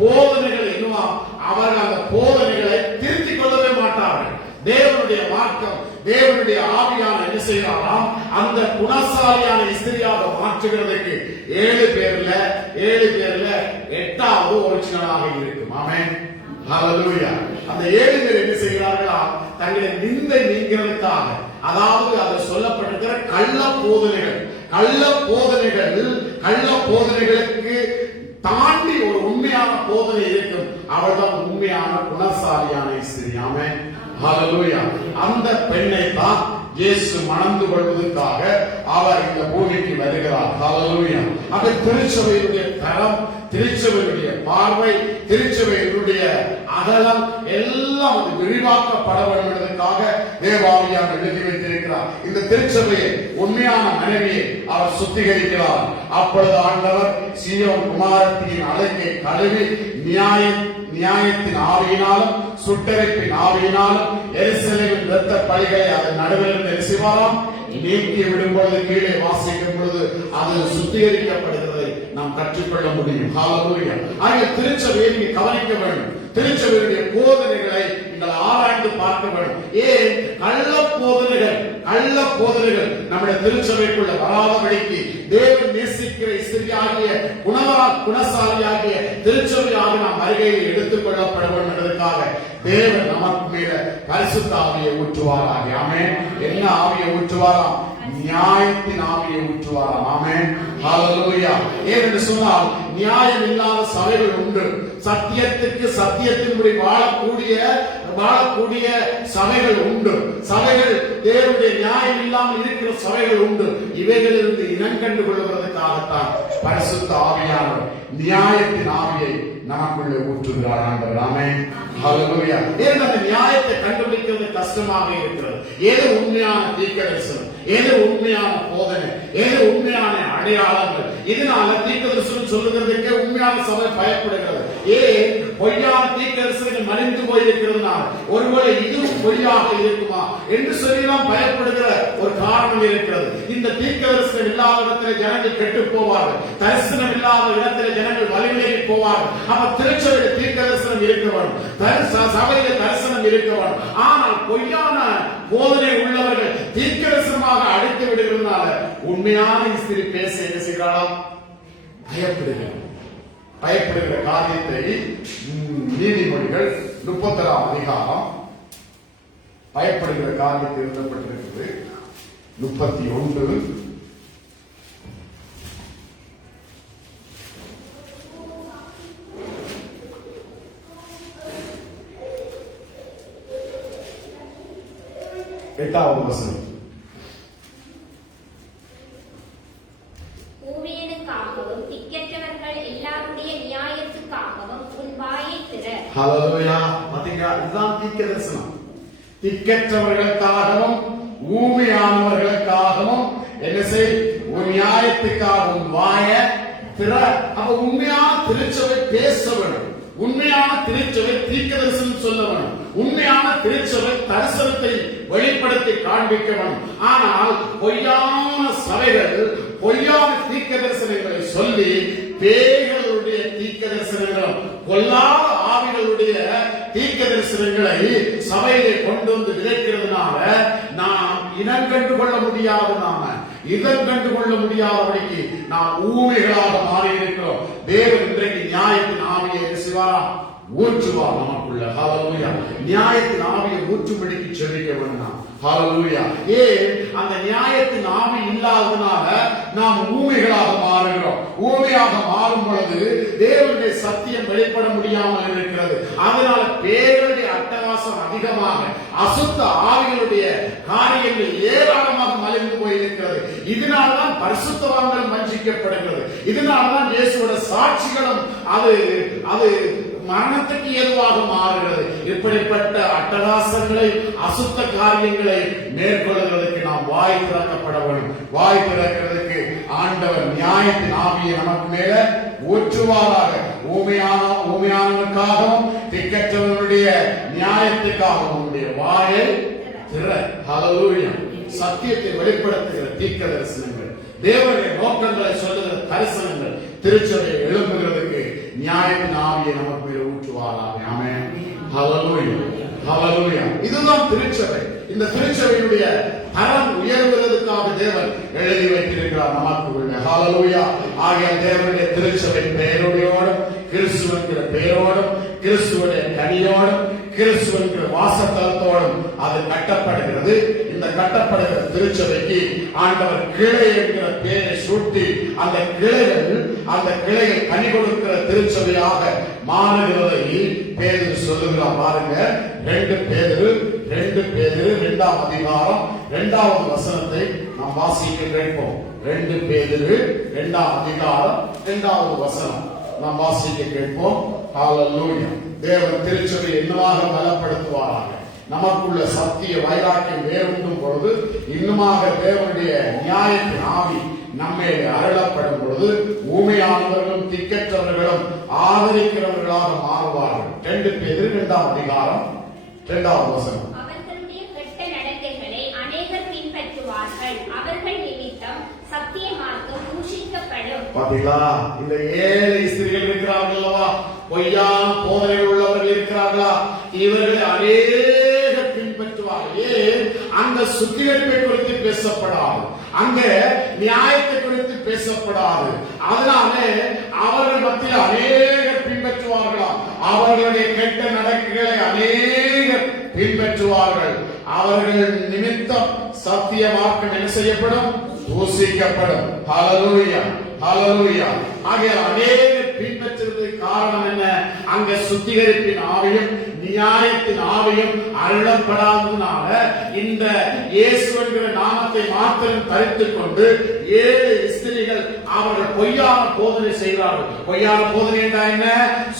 போதனைகள் இன்னும் அவர்கள் அந்த போதனைகளை திருத்திக் கொள்ளவே மாட்டார்கள். தேவனுடைய மார்க்கம், தேவனுடைய ஆவியான என்ன செய்யலாம்? அந்த குணசாலியான இஸ்திரியாக மாற்றுகிறதுக்கு 7 பேர்ல 8வது ஒரிஜினலாக இருக்கும். ஆமென். ஹல்லேலூயா. அந்த 7 பேர் என்ன செய்கிறார்களா? தங்களை நிந்தை நீங்கிறதுக்காக, அதாவது அது சொல்லப்பட்டிருக்கிற கள்ள போதனைகளுக்கு தாண்டி ஒரு உண்மையான போதனை இருக்கும். அவள்தான் உண்மையான குணசாலியான இஸ்திரி. ஆமென். ஹல்லேலூயா. அந்த பெண்ணை தான் இயேசு மணந்து கொள்வதற்காக அவர் இந்த பூமிக்கு வருகிறார். ஹல்லேலூயா. அது திருச்சபையுடைய தரம், திருச்சபையுடைய பார்வை, திருச்சபையுடைய அகலம் எல்லாம் அது விரிவாக்கப்பட வேண்டும் என்பதற்காக தேவாவியார் எழுதி வைத்திருக்கிறார். இந்த திருச்சபையை, உண்மையான மனைவியை அவர் சுத்திகரிக்கிறார். அப்பொழுது ஆண்டவர் சீயோன் குமாரத்தின் அழுக்கை கழுவி நியாயத்தின் ஆவியினாலும் சுட்டெரிப்பின் ஆவியினாலும் எருசலேமின் இரத்த பலிகளை அதன் நடுவில் செய்வாராம் நீக்கி விடும் பொழுது, கீழே வாசிக்கும் பொழுது அது சுத்திகரிக்கப்படுகிறதை நாம் கற்றுக்கொள்ள முடியும். ஹல்லேலூயா. ஆகிய திருச்சபையை நீங்க கவனிக்க வேண்டும். திருச்சபையுடைய போதனைகளை நீங்கள் ஆராய்ந்து பார்க்க வேண்டும். ஏன் கள்ள போதனைகள் நம்முடைய திருச்சபைக்குள்ள வராதபடிக்கு தேவன் நேசிக்கிற இஸ்திரியாகிய குணசாலியாகிய திருச்சபையாக நாம் அருகையில் எடுத்துக் கொள்ளப்பட வேண்டும் என்பதற்காக தேவன் நமக்கு மேல பரிசுத்த ஆவியை ஊற்றுவாராக. ஆமென். என்ன ஆவியை ஊற்றுவாராம்? நியாயத்தின் ஆவியை ஊற்றுவாராம். ஆமென். ஹல்லேலூயா. ஏனென்று சொன்னால் நியாயம் இல்லாத சபைகள் உண்டு. சத்தியத்தின்படி வாழக்கூடிய சபைகள் உண்டு. சபைகள் தேவனுடைய நியாயம் இல்லாமல் இருக்கிற சபைகள் உண்டு. இவைகளிலிருந்து இனம் கண்டு கொள்வதற்காகத்தான் பரிசுத்த ஆவியானவர் நியாயத்தின் ஆவியை நமக்குள்ளே ஊற்றுகிறார். ஆண்டவர். ஆமென். ஹல்லேலூயா. ஏன் அந்த நியாயத்தை கண்டுபிடிக்கிறது கஷ்டமாக இருக்கிறது? எது உண்மையான தீர்க்கதரிசனம், எது உண்மையான போதனை, எது உண்மையான அடையாளங்கள். இதனால தீர்க்கதரிசனம் சொல்லுகிறதுக்கே உண்மையான சபை பயப்படுகிறது. ஏன்? பொய்யான தீர்க்கதரிசனங்கள் மறைந்து போயிருக்கிறதுனால ஒருவேளை இதுவும் பொய்யாக இருக்குமா என்று சொல்லிதான் பயப்படுகிற ஒரு காரணம் இருக்கிறது. இந்த தீர்க்கதரிசனம் இல்லாத இடத்துல ஜனங்கள் கெட்டு போவார்கள். தரிசனம் இல்லாத இடத்துல ஜனங்கள் வழிவிலகி போவார்கள். அப்ப திருச்சபையில் தீர்க்கதரிசனம் இருக்க வேண்டும், சபையில தரிசனம் இருக்க வேண்டும். ஆனால் பொய்யான போதனை உள்ளவர்கள் தீர்க்கதரிசனமாக அழைத்து விடுகிறதுனால உண்மையான ஸ்திரீ பேச என்ன செய்கிறாளாம்? பயப்படுகிற காரியத்தை நீதிமொழிகள் 31ஆம் அதிகாரம் பயப்படுகிற காரியத்தை எழுதப்பட்டிருக்கிறது. 31 8வது வசனம். ஊழியனுக்காகவும் திக்கற்றவர்கள் எல்லாருடைய நியாயத்துக்காகவும் உன் வாயை திற. ஹல்லேலூயா. பாத்தீங்களா? இதுதான் தீர்க்கதரிசனம். திக்கற்றவர்களுக்காகவும் ஊமையானவர்களுக்காகவும் என்ன செய்? உன் நியாயத்துக்காகவும் வாய திற. அப்ப உண்மையான திருச்சபை பேச வேண்டும். உண்மையான திருச்சபை தீர்க்கதரிசனம் சொல்ல வேண்டும். உண்மையான திருச்சபை தரிசனத்தை வெளிப்படுத்தி காண்பிக்க வேண்டும். ஆனால் பொய்யான சபைகள் பொய்யான தீர்க்க தரிசனங்களை சொல்லி பேய்களுடைய தீர்க்க தரிசனங்களும் பொல்லாத ஆவிகளுடைய தீர்க்க தரிசனங்களை சபையிலே கொண்டு வந்து விதைக்கிறதுனால நாம் இனம் கண்டு கொள்ள முடியாது. இதம் கண்டு கொள்ள முடியாதபடிக்கு நாம் ஊமைகளாக மாறி இருக்கிறோம். தேவன் இன்றைக்கு நியாயத்தின் ஆவியை செய்வாரா? ஊற்றுவார் நமக்குள்ள. ஹல்லேலூயா. நியாயத்தின் ஆவியை ஊற்றும்படிக்கு செபிக்க வேண்டாம். ஹல்லேலூயா. ஏன்? அந்த நியாயத்தின் ஆவி இல்லாததுனால நாம் ஊமைகளாக மாறுகிறோம். ஊமையாக மாறும் பொழுது தேவனுடைய சத்தியம் வெளிப்பட முடியாமல் இருக்கிறது. அதனால பேர்களுடைய அட்டகாசம் அதிகமாக, அசுத்த ஆவிகளுடைய காரியங்கள் ஏராளமாக மலிந்து போயிருக்கிறது. இதனால்தான் பரிசுத்தவான்கள் வஞ்சிக்கப்படுகிறது. இதனால்தான் இயேசுவோட சாட்சிகளும் அது மரணத்துக்கு ஏதுவாக மாறுகிறது. இப்படிப்பட்ட அட்டகாசங்களை, அசுத்த காரியங்களை மேற்கொள்வதற்கு நாம் வாய் திறக்கப்பட வேண்டும். வாய் திறக்கிறதுக்கு ஆண்டவர் நியாயத்தின் ஆவியை நமக்கு மேல ஊற்றுவாராக. ஊமையானவனுக்காகவும் திக்கற்றவனுடைய நியாயத்துக்காகவும் உன்னுடைய வாயை திற. ஹல்லேலூயா. சத்தியத்தை வெளிப்படுத்துகிற தீர்க்க தரிசனங்கள், தேவனுடைய நோக்கங்களை சொல்லுகிற தரிசனங்கள் திருச்சபையை எழுப்புகிறதுக்கு நியாயத்தின் ஆவியை நமக்கு மேல ஊற்றுவாராக. ஆமென். ஹல்லேலூயா. ஹல்லேலூயா. இதுதான் திருச்சபை. இந்த திருச்சபையினுடைய தரம் உயர்வதற்காக தேவன் எழுதி வைத்திருக்கிறார் நமக்கு. ஹல்லேலூயா. ஆகிய தேவனுடைய திருச்சபை பெயரோடும், கிறிஸ்துவ பெயரோடும், கிறிஸ்துவனுடைய கனியோடும், கிறிஸ்துவ வாசத்தலத்தோடும் அது கட்டப்படுகிறது. இந்த கட்டப்படுகிற திருச்சபைக்கு ஆண்டவர் கிளை என்கிற பெயரை சூட்டி அந்த கிளைகள் கனி கொடுக்கிற திருச்சபையாக மாறுகிறதை பேதுரு சொல்லுகிறார். பாருங்க, 2 பேதுரு 2ஆம் அதிகாரம் 2வது வசனத்தை நாம் வாசிக்க கேட்போம். 2 பேதுரு 2ஆம் அதிகாரம் 2வது வசனம் நாம் வாசிக்க கேட்போம். ஹல்லேலூயா. தேவன் திருச்சபை என்னவாக பலப்படுத்துவாராக. நமக்குள்ள சத்திய வைராக்கியம் வேறுண்டும் பொழுது இன்னுமாக தேவனுடைய நியாயத்தின் ஆவி நம்மை அருளப்படும் பொழுது ஊமையானவர்களும் திக்கற்றவர்களும் ஆதரிக்கிறவர்களாக மாறுவார்கள். 2 பேதுரு 2ஆம் அதிகாரம் 2வது வசனம். அவர்களுடைய கெட்ட நடத்தைகளை அநேகர் பின்பற்றுவார்கள். அவர்கள் நிமித்தம் சத்திய மார்க்கம் தூஷிக்கப்படும். பாத்தீங்களா? இந்த 7 ஸ்திரீகள் இருக்கிறார்கள் அல்லவா? பொய்யான போதனை உள்ளவர்கள் இருக்கிறார்களா? இவர்களை அநேகர் பின்பற்றுவார்கள். அங்க சுத்திகரிப்பை குறித்து பேசப்படாது, அங்க நியாயத்தை குறித்து பேசப்படாது. அதனால அவர்கள் மத்தியில் அநேகர் பின்பற்றுவார்களாம். அவர்களுடைய கெட்ட நடக்கைகளை அநேகர் பின்பற்றுவார்கள். அவர்கள் நிமித்தம் சத்திய மார்க்கம் என்ன செய்யப்படும்? தூசிக்கப்படும். ஹல்லேலூயா. ஹல்லேலூயா. ஆகையால் அநேகர் பின்பற்றுவதற்கு காரணம் என்ன? அங்க சுத்திகரிப்பின் ஆவியும் நியாயத்தின் ஆவியும் அருளப்படாததுனால இந்த இயேசு என்கிற நாமத்தை மாத்திரம் தரித்துக் கொண்டு 7 ஸ்திரீகள் அவர்கள் பொய்யான போதனை செய்கிறார்கள். பொய்யான போதனை என்றால் என்ன?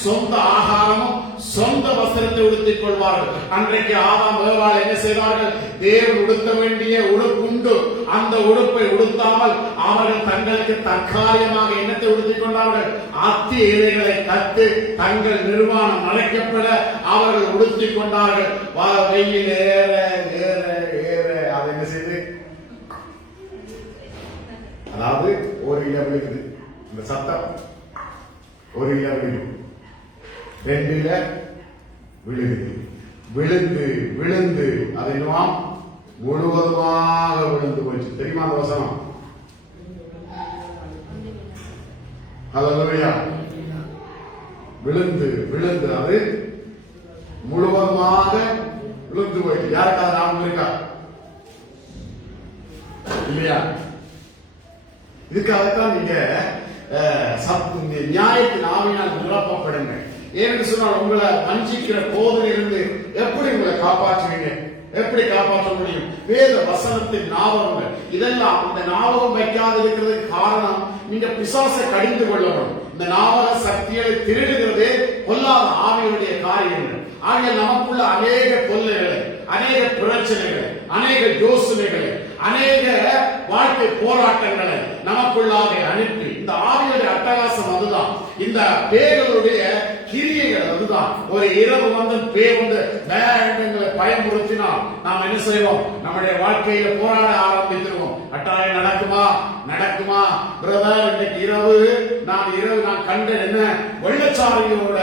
சொந்த ஆகாரமும் சொந்த வஸ்திரத்தை உடுத்திக் கொள்வார்கள். அன்றைக்கு ஆதாம் ஏவாள் என்ன செய்தார்கள்? தேவன் உடுத்த வேண்டிய உடுப்புண்டு, அந்த உடுப்பை உடுத்தாமல் அவர்கள் தங்களுக்கு தற்காலிகமாக என்னத்தை உடுத்திக் கொண்டார்கள்? அத்தி இலைகளை கத்து தங்கள் நிர்வாணம் மறைக்கப்பட அவர்கள் உடுத்திக் கொண்டார்கள். வெயில் ஏற ஏற ஏற அது என்ன செய்து, அதாவது ஒரு இலை விழுகுது, இந்த சத்தம் ஒரு இலை விழுகுது, 2 இலை விழுகுது, விழுந்து விழுந்து அது இன்னும் முழுவதுமாக விழுந்து போச்சு. தெரியுமா அந்த வசனம்? ஹல்லேலூயா. விழுந்து விழுந்து அது முழுவதுமாக விழுந்து போயிட்டு. யாருக்காவது ஞாபகம் இருக்கா? இல்லையா? இதுக்காகத்தான் நீங்க நியாயத்தின் ஆவியினால் நிரப்பப்படுங்க. ஏன்னு சொன்னால் உங்களை வஞ்சிக்கிற போதிலிருந்து எப்படி உங்களை காப்பாற்றுவீங்க? எப்படி காப்பாற்ற முடியும்? வேத வசனத்தின் ஞாபகங்கள் இதெல்லாம் இந்த ஞாபகம் வைக்காத இருக்கிறதுக்கு காரணம் நீங்க பிசாசை கடிந்து கொள்ளணும். இந்த ஞாபக சக்திகளை திருடுகிறதே பொல்லாத ஆவியுடைய காரியங்கள். ஆகிய நமக்குள்ள அநேக தொல்லைகளை, அநேக பிரச்சனைகளை, அநேக யோசனைகளை, அநேக வாழ்க்கை போராட்டங்களை நமக்குள்ளாக அனுப்பி, இந்த ஆவியுடைய அட்டகாசம் அதுதான். இந்த பேய்களுடைய கிரியைகள் அதுதான். ஒரு இரவு வந்து பேய் வந்து எங்களை பயமுறுத்தினால் நாம் என்ன செய்வோம்? நம்முடைய வாழ்க்கையில போராட ஆரம்பித்துருவோம். கட்டாயம் நடக்குமா நடக்குமா பிரதர்? இன்னைக்கு இரவு நான் கண்டேன், என்ன வெள்ளச்சாரியோட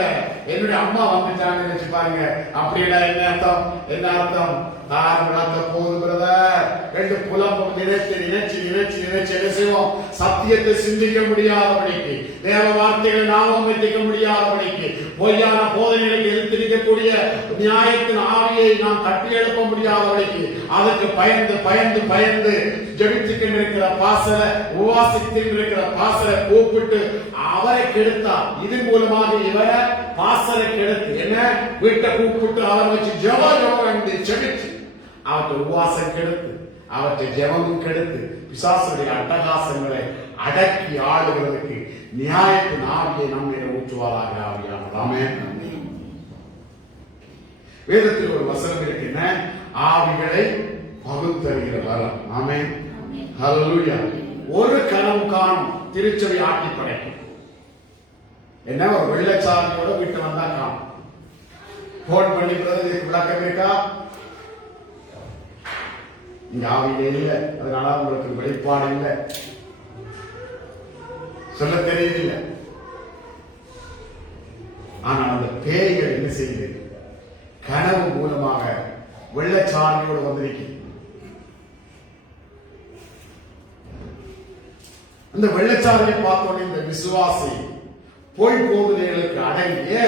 என்னுடைய அம்மா வந்துட்டாங்க நினைச்சு பாருங்க. அப்படின்னா என்ன அர்த்தம்? என்ன அர்த்தம்? தாரம் விளக்க போகுது பிரதர். 2 புலம்பும் நினைச்சு நினைச்சு நினைச்சு நினைச்சு என்ன செய்வோம்? சத்தியத்தை சிந்திக்க முடியாதபடிக்கு, தேவ வார்த்தைகளை ஞாபகம் வைத்திக்க முடியாதபடிக்கு, பொய்யான போதனைகளுக்கு எதிர்த்திருக்கக்கூடிய நியாயத்தின் ஆவியை நாம் கட்டி எழுப்ப முடியாதபடிக்கு, அதுக்கு பயந்து பயந்து பயந்து ஜெபித்துக் இருக்கிற பாசல, உபவாசித்து இருக்கிற பாசல கூப்பிட்டு அவரை கெடுத்தார். இதன் மூலமாக இவரை பாசலை கெடுத்து என்ன வீட்டை கூப்பிட்டு அவரை வச்சு ஜெபம் என்று ஜெபிச்சு அவற்றை உபவாசம் கெடுத்து அவற்றை ஜெபமும் கெடுத்து பிசாசுடைய அட்டகாசங்களை அடக்கி ஆளுகிறதுக்கு நியாயத்தின் ஆவியை நம்மிடம் ஊற்றுவாராக ஆவியானவர். ஆமென். வேதத்தில் ஒரு வசனம் இருக்கின்ற ஆவிகளை பகுத்தறிகிற வரம். ஆமென். ஹல்லேலூயா. ஒரு கனவு காணும் திருச்சபை ஆட்டி படைக்கும். என்ன ஒரு வெள்ளச்சாரியோட வீட்டு வந்தா காணும். போன் பண்ணி இதுக்கு விளக்கம் இருக்கா? இங்க ஆவியே இல்லை, அதனால உங்களுக்கு வெளிப்பாடு இல்லை, சொல்ல தெரியவில்லை. ஆனால் அந்த பேய்கள் என்ன செய்யுது? கனவு மூலமாக வெள்ளச்சாரியோடு வந்திருக்கு. அந்த வெள்ளச்சாரியை பார்த்தோன்னே இந்த விசுவாசி போய் போகுதலுக்கு அடங்கிய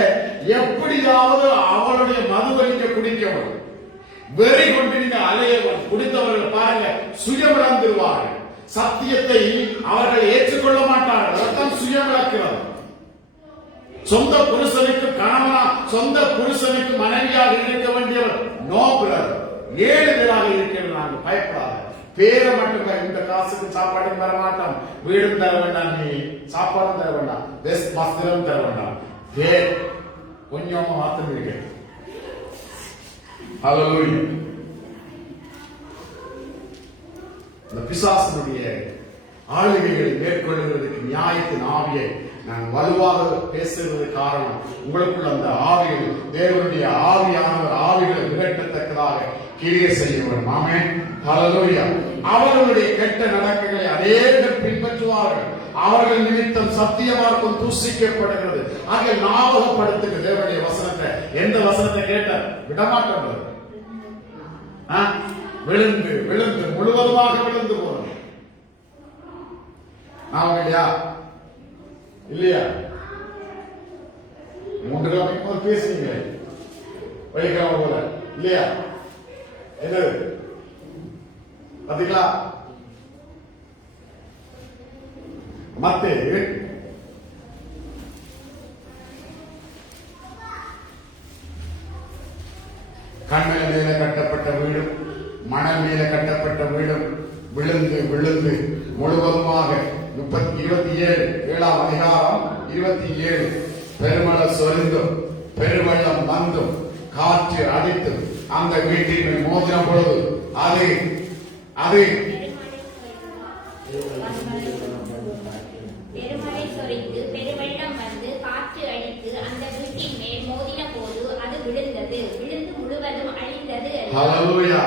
எப்படியாவது அவளுடைய மதுவலிக்க குடிக்கவன் வெறி கொண்டிருந்த அலையவன் குடித்தவர்கள் பாருங்க சுயமிழந்துருவார்கள். சத்தியத்தை அவர்கள் ஏற்றுக்கொள்ள மாட்டார்கள். அதான் சுயமிழக்கிறது. சொந்த புருஷனுக்கு கணவனா, சொந்த புருஷனுக்கு மனைவியாக இருக்க வேண்டியவர் நோ பிரதர், 7 பேராக இருக்கிறது. நாங்கள் பயப்படாத பேரை மட்டும் இந்த காசுக்கு சாப்பாடும் தர மாட்டோம், வீடும் தர வேண்டாம், நீ சாப்பாடும் தர வேண்டாம், பெஸ்ட் வஸ்திரம் தர வேண்டாம், பேர் கொஞ்சமா மாத்தம் இருக்கு. ஹல்லேலூயா. இந்த பிசாசனுடைய ஆளுகைகளை மேற்கொள்வதற்கு நியாயத்தின் ஆவியை நான் வலுவாக பேசுவது காரணம், உங்களுக்குள்ள அந்த ஆவிகள் தேவனுடைய ஆவியானவர் ஆவிகளை விரட்டத்தக்கதாக கிரியை செய்ய வேண்டும். ஆமென். ஹல்லேலூயா. அவர்களுடைய கெட்ட நடக்கைகளை அநேகர் பின்பற்றுவார்கள். அவர்கள் நிமித்தம் சத்திய மார்க்கம் தூசிக்கப்படுகிறது. ஆக ஞாபகப்படுத்துங்க தேவனுடைய வசனத்தை. எந்த வசனத்தை கேட்ட விடமாட்டது விழுந்து விழுந்து முழுவதுமாக விழுந்து போறது. ஞாபகம் இல்லையா? இல்லையா? 3 கிழமைக்கு பேசுறீங்க வெள்ளிக்கிழமை போல இல்லையா? என்னது பாத்தீங்களா? மத்தேயு கண்மலை மேல கட்டப்பட்ட வீடும் மணல் மேல கட்டப்பட்ட வீடும் விழுந்து விழுந்து முழுவதுமாக 27 7ஆம் அதிகாரம் 27 பெருமள சொரிந்தும் பெருவெள்ளம் வந்தும் காற்று அடித்து அந்த வீட்டின் மேல் மோதின பொழுது அது பெருமழை சொரிந்து பெருவெள்ளம் வந்து காற்று அடித்து அந்த வீட்டின் மேல் மோதின போது அது விழுந்து முழுவதும் அழிந்தது. ஹல்லேலூயா.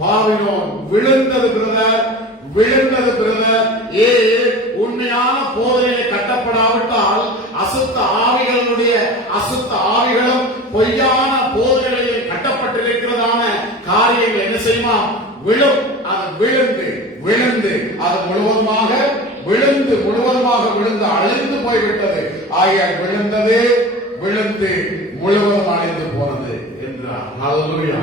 பாபிலோன் விழுந்தது பிரதர். உண்மையான போதனையை கட்டப்படாவிட்டால் அசுத்த ஆவிகளும் பொய்யான போதனைகளில் கட்டப்பட்டிருக்கிறதான காரியங்கள் என்ன செய்யுமா? விழும். அது விழுந்து அது முழுவதுமாக விழுந்து அழிந்து போய்விட்டது. ஆகையால் விழுந்து முழுவதும் அழிந்து போனது என்றார். ஹல்லேலூயா.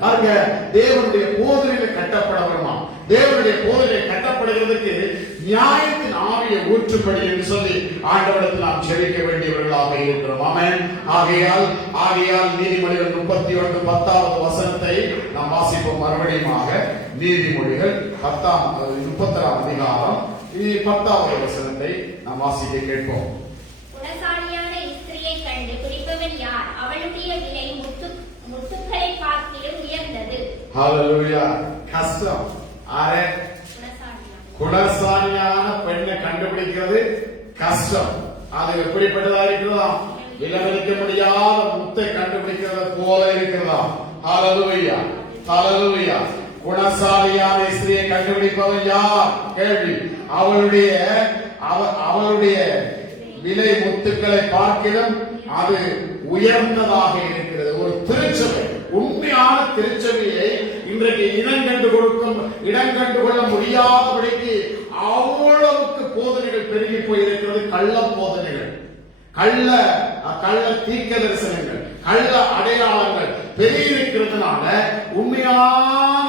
பாருங்க, தேவனுடைய போதனையில கட்டப்பட வேணுமா? தேவனுடைய போதனை கட்டப்படுகிறதுக்கு நியாயத்தின் ஆவியை ஊற்றுப்படி என்று சொல்லி ஆண்டவரிடத்தில் நாம் செபிக்க வேண்டியவர்களாக இருக்கிறோம். ஆமென். ஆகையால் நீதிமொழிகள் 31:10 வசனத்தை நாம் வாசிப்போம். மறுபடியுமாக நீதிமொழிகள் 31 அதிகாரம் 10 வசனத்தை நாம் வாசிக்க கேட்போம். குணசாலியான ஸ்திரியை கண்டு பிடிப்பவன் யார்? அவளுடைய விலை முத்துக்களை பார்க்கிலும் உயர்ந்தது. ஹல்லேலூயா. கஷ்டம். குணசாலியான பெண்ணை கண்டுபிடிக்கிறது கஷ்டம். அது எப்படிப்பட்டதா இருக்கிறதா? விலமதிக்க முடியாத முத்தை கண்டுபிடிக்கிறது போல இருக்கிறதா? ஹல்லேலூயா. குணசாலியான ஸ்திரியை கண்டுபிடிப்பவன் யார்? கேள்வி. அவளுடைய விலை முத்துக்களை பார்க்கிலும் அது உயர்ந்ததாக இருக்கிறது. ஒரு திருச்சபை, உண்மையான திருச்சபையை இன்றைக்கு இடம் கண்டு கொள்ள முடியாதபடிக்கு அவ்வளவுக்கு போதனைகள் பெருகி போயிருக்கிறது. கள்ள போதனைகள், கள்ள தீர்க்க தரிசனங்கள், கள்ள அடையாளங்கள் பெருகியிருக்கிறதுனால உண்மையான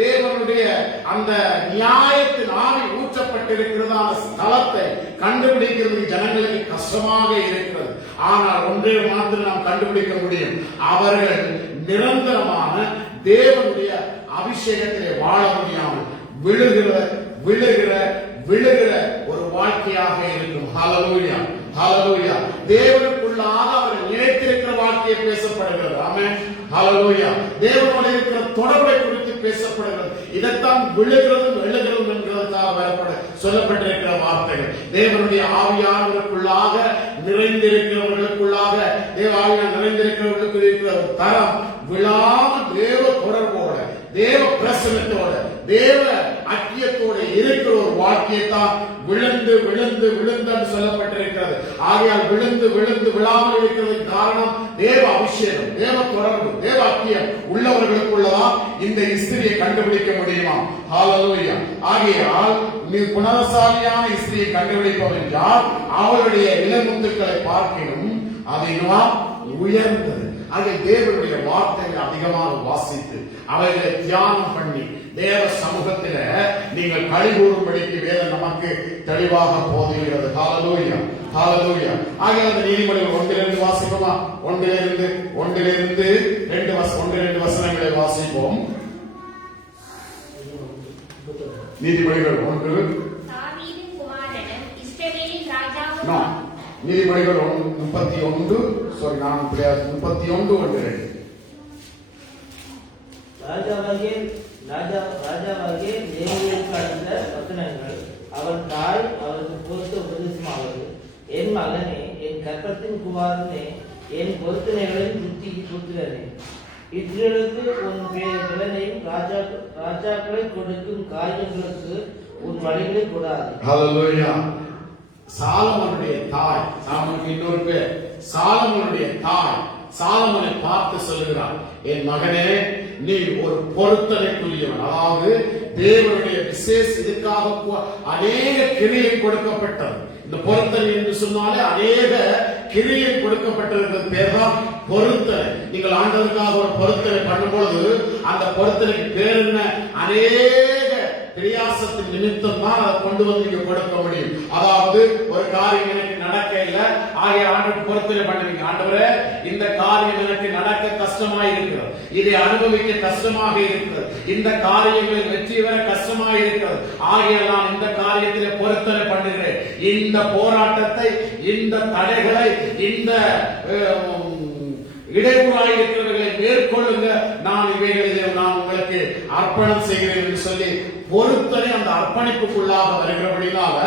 தேவனுடைய அந்த நியாயத்தின் ஆவி ஊற்றப்பட்டிருக்கிறதான ஸ்தலத்தை கண்டுபிடிக்கிறது ஜனங்களுக்கு கஷ்டமாக இருக்கிறது. ஆனால் ஒன்றே மாத்திரம் நாம் கண்டுபிடிக்க முடியும். அவர்கள் நிரந்தரமான தேவனுடைய அபிஷேகத்திலே வாழ முடியாமல் விழுகிற ஒரு வாழ்க்கையாக இருக்கும். ஹல்லேலூயா. தேவனுக்குள்ளாக அவர் நினைத்திருக்கிற வாழ்க்கையை பேசப்படுகிறது. ஆமென். ஹல்லேலூயா. தேவனோடு இருக்கிற தொடர்பை குறித்து பேசப்படுகிறது. இதைத்தான் விழுகிறதும் எழுகிறதும் என்கிறதுக்காக சொல்லப்பட்டிருக்கிற வார்த்தைகள். தேவனுடைய ஆவியானவர்களுக்குள்ளாக நிறைந்திருக்கிறவர்களுக்குள்ளாக தேவ ஆவியார் நிறைந்திருக்கிறவர்களுக்கு இருக்கிற ஒரு தரம் விழாமல் தேவ தொடர்போட, தேவ பிரசனத்தோட, தேவ ஐக்கியத்தோட இருக்கிற ஒரு வாழ்க்கையை தான் விழுந்து சொல்லப்பட்டிருக்கிறது. ஆகையால் விழுந்து விழாமல் இருக்கிறதுக்கு காரணம் தேவ அபிஷேகம், தேவ தொடர்பு, தேவ ஐக்கியம் உள்ளவர்களுக்குள்ளதான் இந்த ஸ்திரியை கண்டுபிடிக்க முடியுமா? ஹல்லேலூயா. ஆகையால் நீ குணசாலியான ஸ்திரியை கண்டுபிடிப்பவன் யார்? அவளுடைய இளமுத்துக்களை பார்க்கிலும் அதிகமாக உயர்ந்தது. அதை தேவனுடைய வார்த்தைகளை அதிகமாக வாசித்து அவைகளை தியானம் பண்ணி தேவ சமூகத்தில நீங்கள் களிகூறும்படிக்கு வேதம் நமக்கு தெளிவாக போதுகிறது. ஹல்லேலூயா. ஆகிய அந்த நீதிமொழிகள் 1-2 வாசிப்போமா? 1-2 வசனங்களை வாசிப்போம். நீதிமொழிகள் 1. தாவீதின் குமாரனும் இஸ்ரவேலின் ராஜாவும் நீதிமொழிகள் 31:1. ராஜாவாகிய லேவியருக்கு அடுத்த வசனங்கள். அவன் தாய் அவருக்கு பொறுத்த உபதேசமாவது, என் மகனே, என் கற்பத்தின் குமாரனே, என் பொருத்தனைகளின் புத்திரனே, இஸ்ரவேலுக்கு உன் பலனையும் ராஜாக்களை கொடுக்கும் காரியங்களுக்கு உன் வழிகளை கூடாது. ஹல்லேலூயா. சாலமோனுடைய தாய், சாலமோனுக்கு இன்னொரு பேர் சாலமோனுடைய தாய் சாலமோனை பார்த்து சொல்லுகிறார், என் மகனே, நீ ஒரு பொருத்தனைக்குரியவன். அதாவது தேவனுடைய விசேஷ இதுக்காக அநேக கிரியை கொடுக்கப்பட்டது. இந்த பொருத்தனை என்று சொன்னாலே அநேக கிரியை கொடுக்கப்பட்டிருக்கிறது பேர் தான் பொருத்தனை. நீங்கள் ஆண்டவருக்காக ஒரு பொருத்தனை பண்ணும்பொழுது அந்த பொருத்தனைக்கு பேர் என்ன? அநேக பிரியாசத்தின் நிமித்தம் தான் அதை கொண்டு வந்து இங்க கொடுக்க முடியும். அதாவது ஒரு காரியம் எனக்கு நடக்க இல்லை, ஆகிய ஆண்டுக்கு பொறுத்தனை பண்ணுவீங்க. ஆண்டவரே, இந்த காரியம் எனக்கு நடக்க கஷ்டமாய் இருக்கிறது, இதை அனுபவிக்க கஷ்டமாக இருக்கிறது, இந்த காரியங்களில் வெற்றி பெற கஷ்டமாக இருக்கிறது, ஆகியால் நான் இந்த காரியத்திலே பொறுத்தனை பண்ணுகிறேன். இந்த போராட்டத்தை, இந்த தடைகளை, இந்த இடையூறாய் இருக்கிறவர்களை மேற்கொள்ளுங்க, நான் இவைகளிலே நான் உங்களுக்கு அர்ப்பணம் செய்கிறேன் என்று சொல்லி பொறுத்தனை அந்த அர்ப்பணிப்புக்குள்ளாக வருகிறபடினால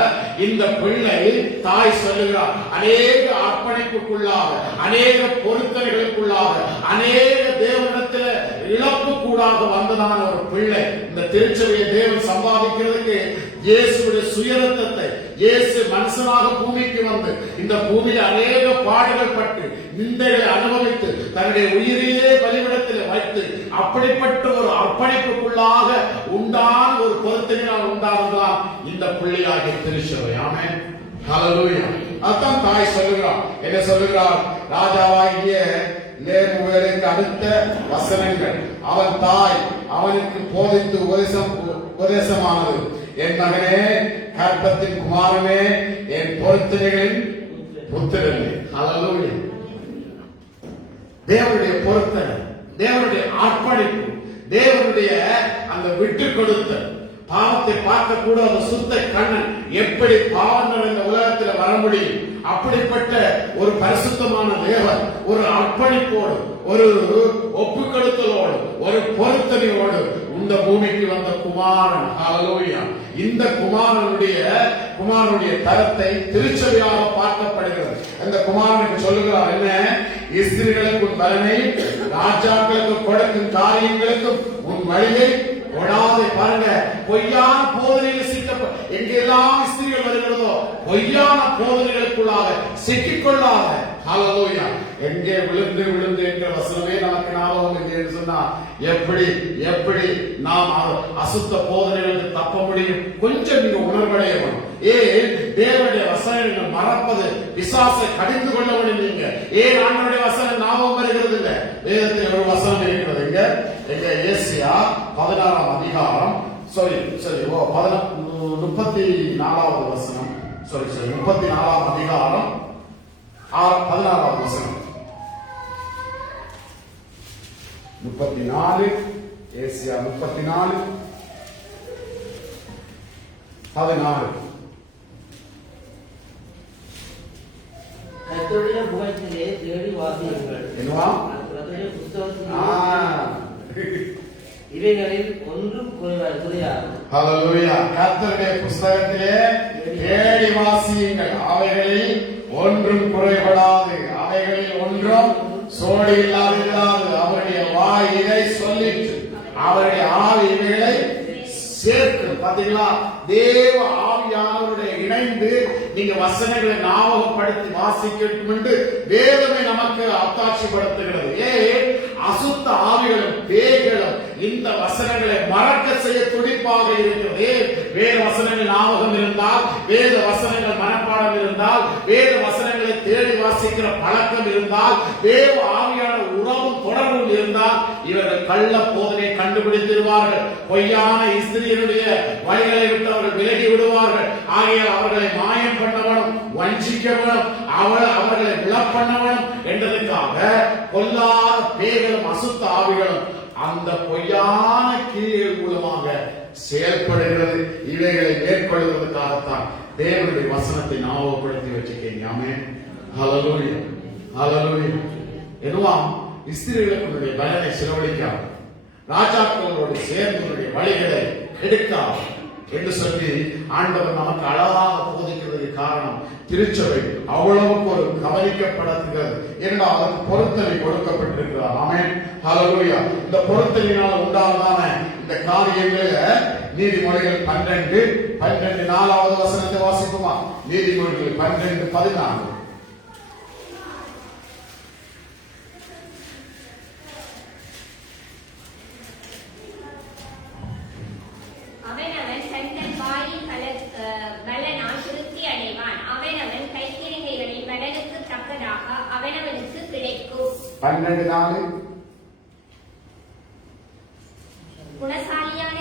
இந்த பிள்ளை தாய் சொல்லுகிறார், அநேக அர்ப்பணிப்புக்குள்ளாக, அநேக பொறுத்தனைகளுக்குள்ளாக, அநேக தேவனிடத்தில் இழப்புக்கூடாக வந்ததான ஒரு பிள்ளை. இந்த திருச்சபையை தேவன் சம்பாதிக்கிறதுக்கு இயேசுடைய சுயரத்தத்தை, இயேசு மனுஷனாக பூமிக்கு வந்து இந்த பூமியில் அநேக பாடுகள் பட்டு நிந்தைகளை அனுபவித்து தன்னுடைய உயிரையே பலிபீடத்தில் வைத்து அப்படிப்பட்ட ஒரு அர்ப்பணிப்புக்குள்ளாக உண்டான ஒரு பொருத்தனையால் உண்டானதுதான் இந்த பிள்ளையாகிய திருச்சபை. ஆமென், ஹல்லேலூயா. அதான் தாய் சொல்லுகிறார், என்ன சொல்லுகிறார்? ராஜாவாகிய லேமுவேலுக்கு அடுத்த வசனங்கள் அவன் தாய் அவனுக்கு போதித்து உபதேசமானது, என் மகனே, கர்ப்பத்தின் குமாரனே, என் பொருத்தனைகளின் புத்திரனே. ஹல்லேலூயா. தேவனுடைய பொருத்தனை, தேவனுடைய அர்ப்பணிப்பு, தேவனுடைய அந்த விட்டு கொடுத்த பாவத்தை பார்க்க கூட அந்த சுத்த கண்ணன் எப்படி பாவங்கள் இந்த உலகத்தில் வர முடியும்? அப்படிப்பட்ட ஒரு பரிசுத்தமான தேவன் ஒரு அர்ப்பணிப்போடு, ஒரு ஒப்புக்கொடுத்தலோடு, ஒரு பொருத்தனையோடு இந்த பூமிக்கு வந்த குமாரன். ஹல்லேலூயா. இந்த குமாரனுடைய தரத்தை திருச்சபையாக பார்க்கப்படுகிறது. அந்த குமாரனுக்கு சொல்லுகிறார் என்ன? இஸ்திரிகளுக்கு உன் பலனை, ராஜாக்களுக்கு கொடுக்கும் காரியங்களுக்கும் உன் வழியை கொடாதே. பாருங்க, பொய்யான போதனையில் எங்கெல்லாம் ஸ்திரீகள் வருகிறதோ பொய்யான போதனைகளுக்குள்ளாக சிக்கிக்கொள்ளாத. ஹல்லேலூயா. எங்கே விழுந்து விழுந்து என்கிற வசனமே நமக்கு ஞாபகம் இல்லை என்று சொன்னால் எப்படி நாம் அசுத்த போதனைகளுக்கு தப்ப முடியும்? கொஞ்சம் நீங்க உணர்வடைய வேணும். ஏன் தேவனுடைய வசனங்கள் மறப்பது? பிசாசை கடிந்து கொள்ள நீங்க ஏன் ஆண்டவருடைய வசனம் ஞாபகம் வருகிறது இல்லை? வேதத்தில் ஒரு வசனம் இருக்கிறது. எங்க ஏசியா 16ஆம் அதிகாரம் 34வது வசனம், 34ஆம் அதிகாரம் 16வது வசனம். 34 ஏசியா 34 16. கர்த்தருடைய முகத்திலே தேடி வாசியுங்கள். என்னவா? கர்த்தருடைய புத்தகத்திலே இவைகளில் ஒன்றும் குறையாது. ஹல்லேலூயா. கர்த்தருடைய புத்தகத்திலே தேடி வாசியுங்கள், அவைகளில் ஒன்றும் குறைபடாது, அவைகளில் ஒன்றும் சோடி இல்லாது. அவருடைய வாய் இதை சொல்லிட்டு அவருடைய ஆவி இவைகளை சேர்த்து. பாத்தீங்களா? தேவ ஆவியானவருடைய இணைந்து நீங்க வசனங்களை ஞாபகப்படுத்தி வாசிக்கட்டும் என்று வேதமே நமக்கு அத்தாட்சிப்படுத்துகிறது. ஏன்? அசுத்த ஆவிகளும் பேய்களும் இந்த வசனங்களை மறக்க செய்ய துடிப்பாக இருக்கிறது. வேத வசனங்கள் ஞாபகம் இருந்தால், வேத வசனங்கள் மனப்பாடம் இருந்தால், வேத வசனங்களை தேடி வாசிக்கிற பழக்கம் இருந்தால், தேவ ஆவியான உறவும் தொடர்பும் இருந்தால் இவர்கள் கள்ள போதனை கண்டுபிடித்திருவார்கள். பொய்யான இஸ்திரியினுடைய வழிகளை விட்டு அவர்கள் விலகி விடுவார்கள். ஆகையால் அவர்களை மாயம் பண்ண வேணும், வஞ்சிக்க வேணும், அவர்களை விழப்பண்ண வேணும் என்றதுக்காக பொல்லாத பேய்களும் அசுத்த ஆவிகளும் அந்த பொய்யான கிரியைகள் மூலமாக செயல்படுகிறது. இவைகளை மேற்கொள்வதற்காகத்தான் தேவனுடைய வசனத்தை ஞாபகப்படுத்தி வச்சுக்கீங்க. ஆமென், ஹல்லேலூயா, ஹல்லேலூயா. என்னவாம்? ஸ்திரீகளுடைய பலனை செலவழிக்காது, ராஜாக்களோடு சேர்ந்து வழிகளை எடுக்காது என்று சொல்லி ஆண்டவர் நமக்கு அழகாக போதிக்கிறதுக்கு காரணம் திருச்சபை அவ்வளவுக்கு ஒரு கவனிக்கப்படுகிறது. இரண்டாவது அதற்கு பொருத்தனை கொடுக்கப்பட்டிருக்கிறார். ஆமென், ஹல்லேலூயா. இந்த பொருத்தனையினால் உண்டானதான இந்த காரியங்களை நீதிமொழிகள் 12 4வது வசனத்தை வாசிக்குமா? நீதிமொழிகள் 12:14. அவனவன் தன் வாயின் பலனால் திருப்தி அடைவான். அவனவன் கைக்கிரிகைகளின் பலனுக்கு தக்கதாக அவனவனுக்கு கிடைக்கும். 12:4. குணசாலியான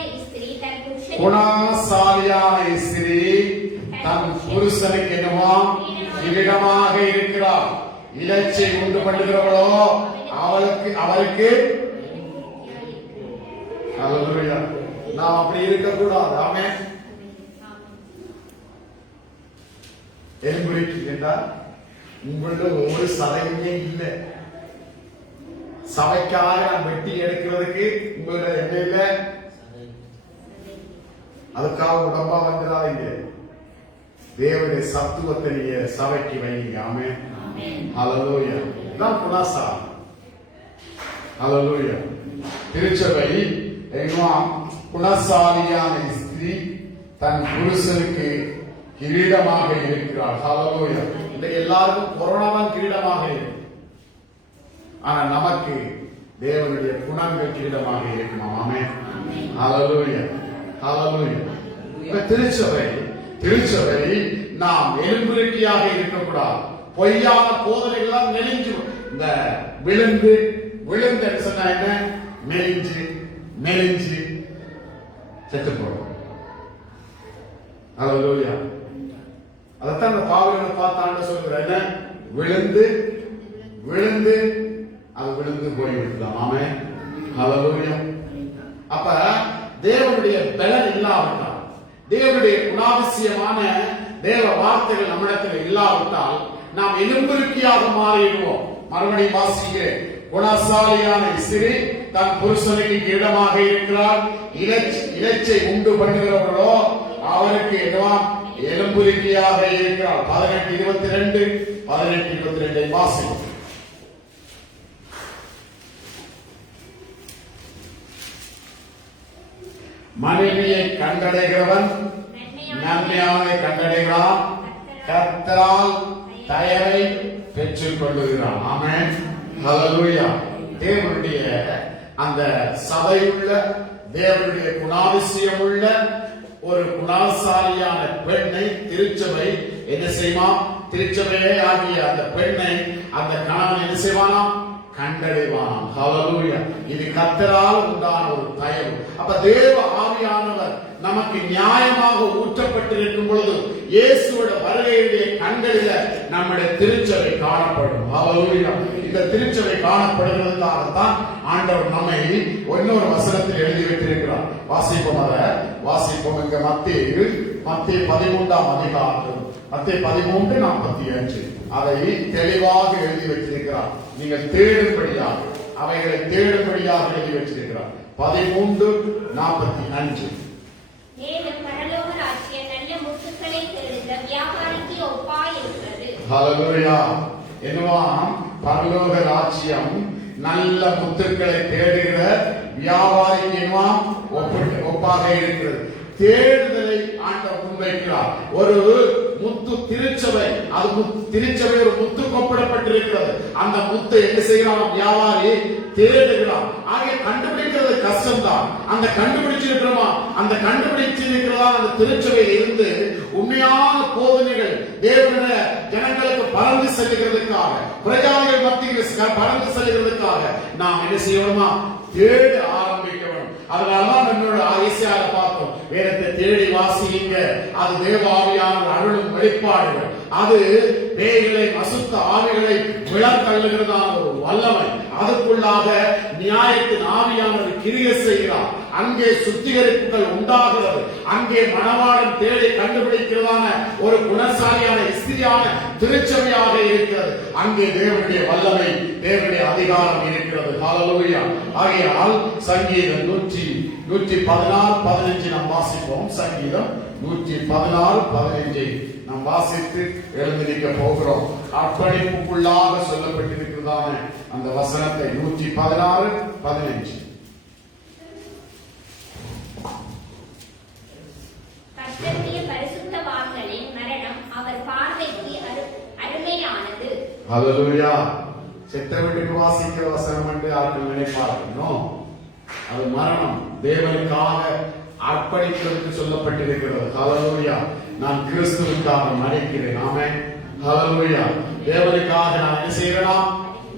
ஸ்திரீ தன் புருஷனுக்கு என்னவா? கிரீடமாக இருக்கிறார். இலச்சை உண்டு பண்ணுகிறவளோ அவருக்கு ஹல்லேலூயா. நாம் அப்படி இருக்கக்கூடாது. ஆமென். எலும்புரிக்கு என்றால் உங்களோட ஒரு சதையுமே இல்லை. சபைக்காக நான் வெட்டி எடுக்கிறதுக்கு உங்களோட என்ன இல்லை. அதுக்காக உடம்பா வந்துடாதீங்க. தேவனுடைய சத்துவத்தை நீங்க சபைக்கு வைங்க. ஆமென். ஹல்லேலூயா. இதான் குணாசா. ஹல்லேலூயா. திருச்சபை குணசாலியான ஸ்திரீ தன் புருஷனுக்கு கிரீடமாக இருக்கிறார். ஹல்லேலூயா. இந்த எல்லாருக்கும் கொரோனா தான் கிரீடமாக இருக்கு. ஆனா நமக்கு தேவனுடைய குணங்கள் கிரீடமாக இருக்குமா? ஆமென். ஹல்லேலூயா. ஹல்லேலூயா. திருச்சபை நாம் எலும்புருட்டியாக இருக்கக்கூடாது. பொய்யான போதனைகளால் நெளிஞ்சு இந்த விழுந்து சொன்னா என்ன? மெலிஞ்சு செத்து போடும். ஹல்லேலூயா. அதைத்தான் இந்த பாவங்களை பார்த்தாண்ட சொல்கிற என்ன? விழுந்து அது விழுந்து போய்விட்டுதான். ஆமென். ஹல்லேலூயா. அப்ப தேவனுடைய பலன் இல்லாவிட்டால், தேவனுடைய குணாதிசயமான தேவ வார்த்தைகள் நம்மிடத்தில் இல்லாவிட்டால் நாம் எலும்புருக்கியாக மாறிடுவோம். மறுபடியும் வாசிக்கிறேன். குணசாலியான ஸ்திரீ தன் புருஷனுக்கு கிரீடமாக இருக்கிறார். இலச்சை உண்டு பண்ணுகிறவர்களோ அவருக்கு எலும்புருக்கியாக இருக்கிறார். 18:22 வாசிக்கிறோம். மனைவியை கண்டடைகிறவன் நன்மையானதை கண்டடைகிறான். கர்த்தரால் தயவை பெற்றுக் கொள்ளுகிறான். ஆமென். ஹல்லேலூயா. தேவனுடைய அந்த சபையுள்ள, தேவனுடைய குணாதிசயமுள்ள ஒரு குணாசாலியான பெண்ணை திருச்சபை என்ன செய்யுமா? திருச்சபையே ஆகிய அந்த பெண்ணை அந்த கணவன் என்ன செய்வானாம்? கண்டடைவானாம். ஹல்லேலூயா. இது கர்த்தரால் உண்டான ஒரு தயவு. அப்ப தேவ ஆவியானவர் நமக்கு நியாயமாக ஊற்றப்பட்டிருக்கும் பொழுது இயேசுவோட வருகையுடைய கண்களில நம்முடைய திருச்சபை காணப்படும். ஹல்லேலூயா. இந்த திருச்சபை காணப்படுவதற்காகத்தான் ஆண்டவர் நம்மை இன்னொரு வசனத்தில் எழுதி வைத்திருக்கிறார். வாசிப்போம். இங்க மத்தேயு 13ஆம் அதிகாரம், மத்தேயு 13:45 அதை தெளிவாக எழுதி வைத்திருக்கிறார். நீங்கள் தேடும்படியாக, அவைகளை தேடும்படியாக எழுதி வச்சிருக்கிறார். 13:45. மேலும் பரலோக ராஜ்யம் நல்ல முத்துக்களை தேடுகிற வியாபாரிக்கு ஒப்பாயிருக்கிறது. ஹல்லேலூயா. என்னவாம்? பரலோக ராஜ்யம் நல்ல முத்துக்களை தேடுகிற வியாபாரிக்கு என்னவாம்? ஒப்பாக இருக்கிறது. தேடுதலை ஆண்டவர் முன்வைக்கிறார். ஒரு முத்து திருச்சபை, அது திருச்சபை ஒரு முத்து கொப்பிடப்பட்டிருக்கிறது. அந்த முத்து என்ன செய்யலாம்? வியாபாரி தேடுகிறான். ஆகிய கண்டுபிடிக்கிறது கஷ்டம்தான். அந்த கண்டுபிடிச்சிருக்கிறோமா? அந்த கண்டுபிடிச்சிருக்கிறதா அந்த திருச்சபையில் இருந்து உண்மையான போதனைகள் தேவனுடைய ஜனங்களுக்கு பறந்து செல்லுகிறதுக்காக, பிரஜாதிகள் மத்தியில் பறந்து செல்லுகிறதுக்காக நாம் என்ன செய்யணுமா? தேட ஆரம்பிக்க வேண்டும். அதனாலதான் நம்மளோட ஐசியால பார்த்தோம். வேதத்தை தேடி வாசிங்க. அது தேவ ஆவியானவர் அருளும் வெளிப்பாடுகள். அது பேய்களை, அசுத்த ஆவிகளை விழத்தள்ளுகிறதான ஒரு வல்லமை. அதுக்குள்ளாக நியாயத்தின் ஆவியானவர் கிரியை செய்கிறார். அங்கே சுத்திகரிப்புகள் உண்டாகிறது. அங்கே மணவாளன் தேடி கண்டுபிடிக்கிறதான ஒரு குணசாலியான ஸ்திரியான திருச்சபையாக இருக்கிறது. அங்கே தேவனுடைய வல்லமை, தேவனுடைய அதிகாரம் இருக்கிறது. ஹல்லேலூயா. ஆகையால் சங்கீதம் 116:15 நாம் வாசிப்போம். சங்கீதம் 116:15 நாம் வாசித்து எழுந்திருக்க போகிறோம். அர்ப்பணிப்புக்குள்ளாக சொல்லப்பட்டிருக்கிறதான அந்த வசனத்தை 116:15. கர்த்தருடைய பரிசுத்தவான்களின் மரணம் அவர் பார்வைக்கு அருமையானது. ஹல்லேலூயா. செத்த வீட்டுக்கு வாசிக்கிற வசனம் என்று யாருக்கும் நினைப்பார்கள். அது மரணம். தேவனுக்காக அர்ப்பணிப்பதற்கு சொல்லப்பட்டிருக்கிறது. ஹல்லேலூயா. நான் கிறிஸ்துவுக்காக மரிக்கிறேன். ஆமென். ஹல்லேலூயா. தேவனுக்காக நான் என்ன செய்கிறேன்?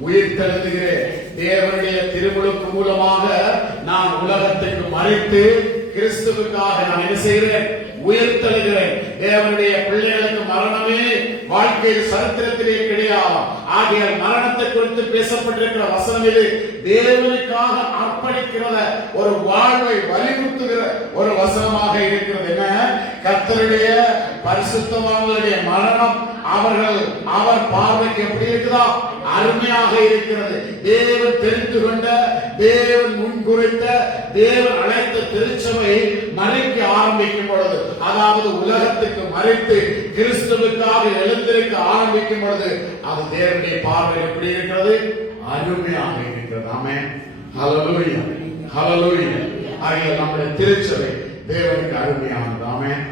உயிர் தெழுகிறேன். தேவனுடைய திருமுழுக்கு மூலமாக நான் உலகத்துக்கு மரித்து கிறிஸ்துவுக்காக நான் என்ன செய்கிறேன்? உயிர் தெழுகிறேன். தேவனுடைய பிள்ளைகளுக்கு மரணமே வாழ்க்கை அங்கே சரித்திரத்திலே கிடையாது. ஆகையால் மரணத்தை குறித்து பேசப்பட்டிருக்கிற வசனம் இது தேவனுக்காக அர்ப்பணிக்கிறத ஒரு வாழ்வை வலியுறுத்துகிற ஒரு வசனமாக இருக்கிறது. என்ன? கர்த்தருடைய பரிசுத்தவான்களுடைய மரணம் அவர் பார்வைக்கு எப்படி இருக்குதா? அருமையாக இருக்கிறது. தேவன் தெரிந்து கொண்ட, தேவன் முன்குறித்த, தேவன் அழைத்த திருச்சபை மறைக்க ஆரம்பிக்கும் பொழுது, அதாவது உலகத்துக்கு மறைத்து கிறிஸ்துவுக்காக எழுந்திருக்க ஆரம்பிக்கும் பொழுது அது தேவனுடைய பார்வை எப்படி இருக்கிறது? அருமையாக இருக்கிறது. ஆமென். ஹல்லேலூயா, ஹல்லேலூயா. ஆகிய நம்முடைய திருச்சபை தேவனுக்கு அருமையானது. ஆமென்.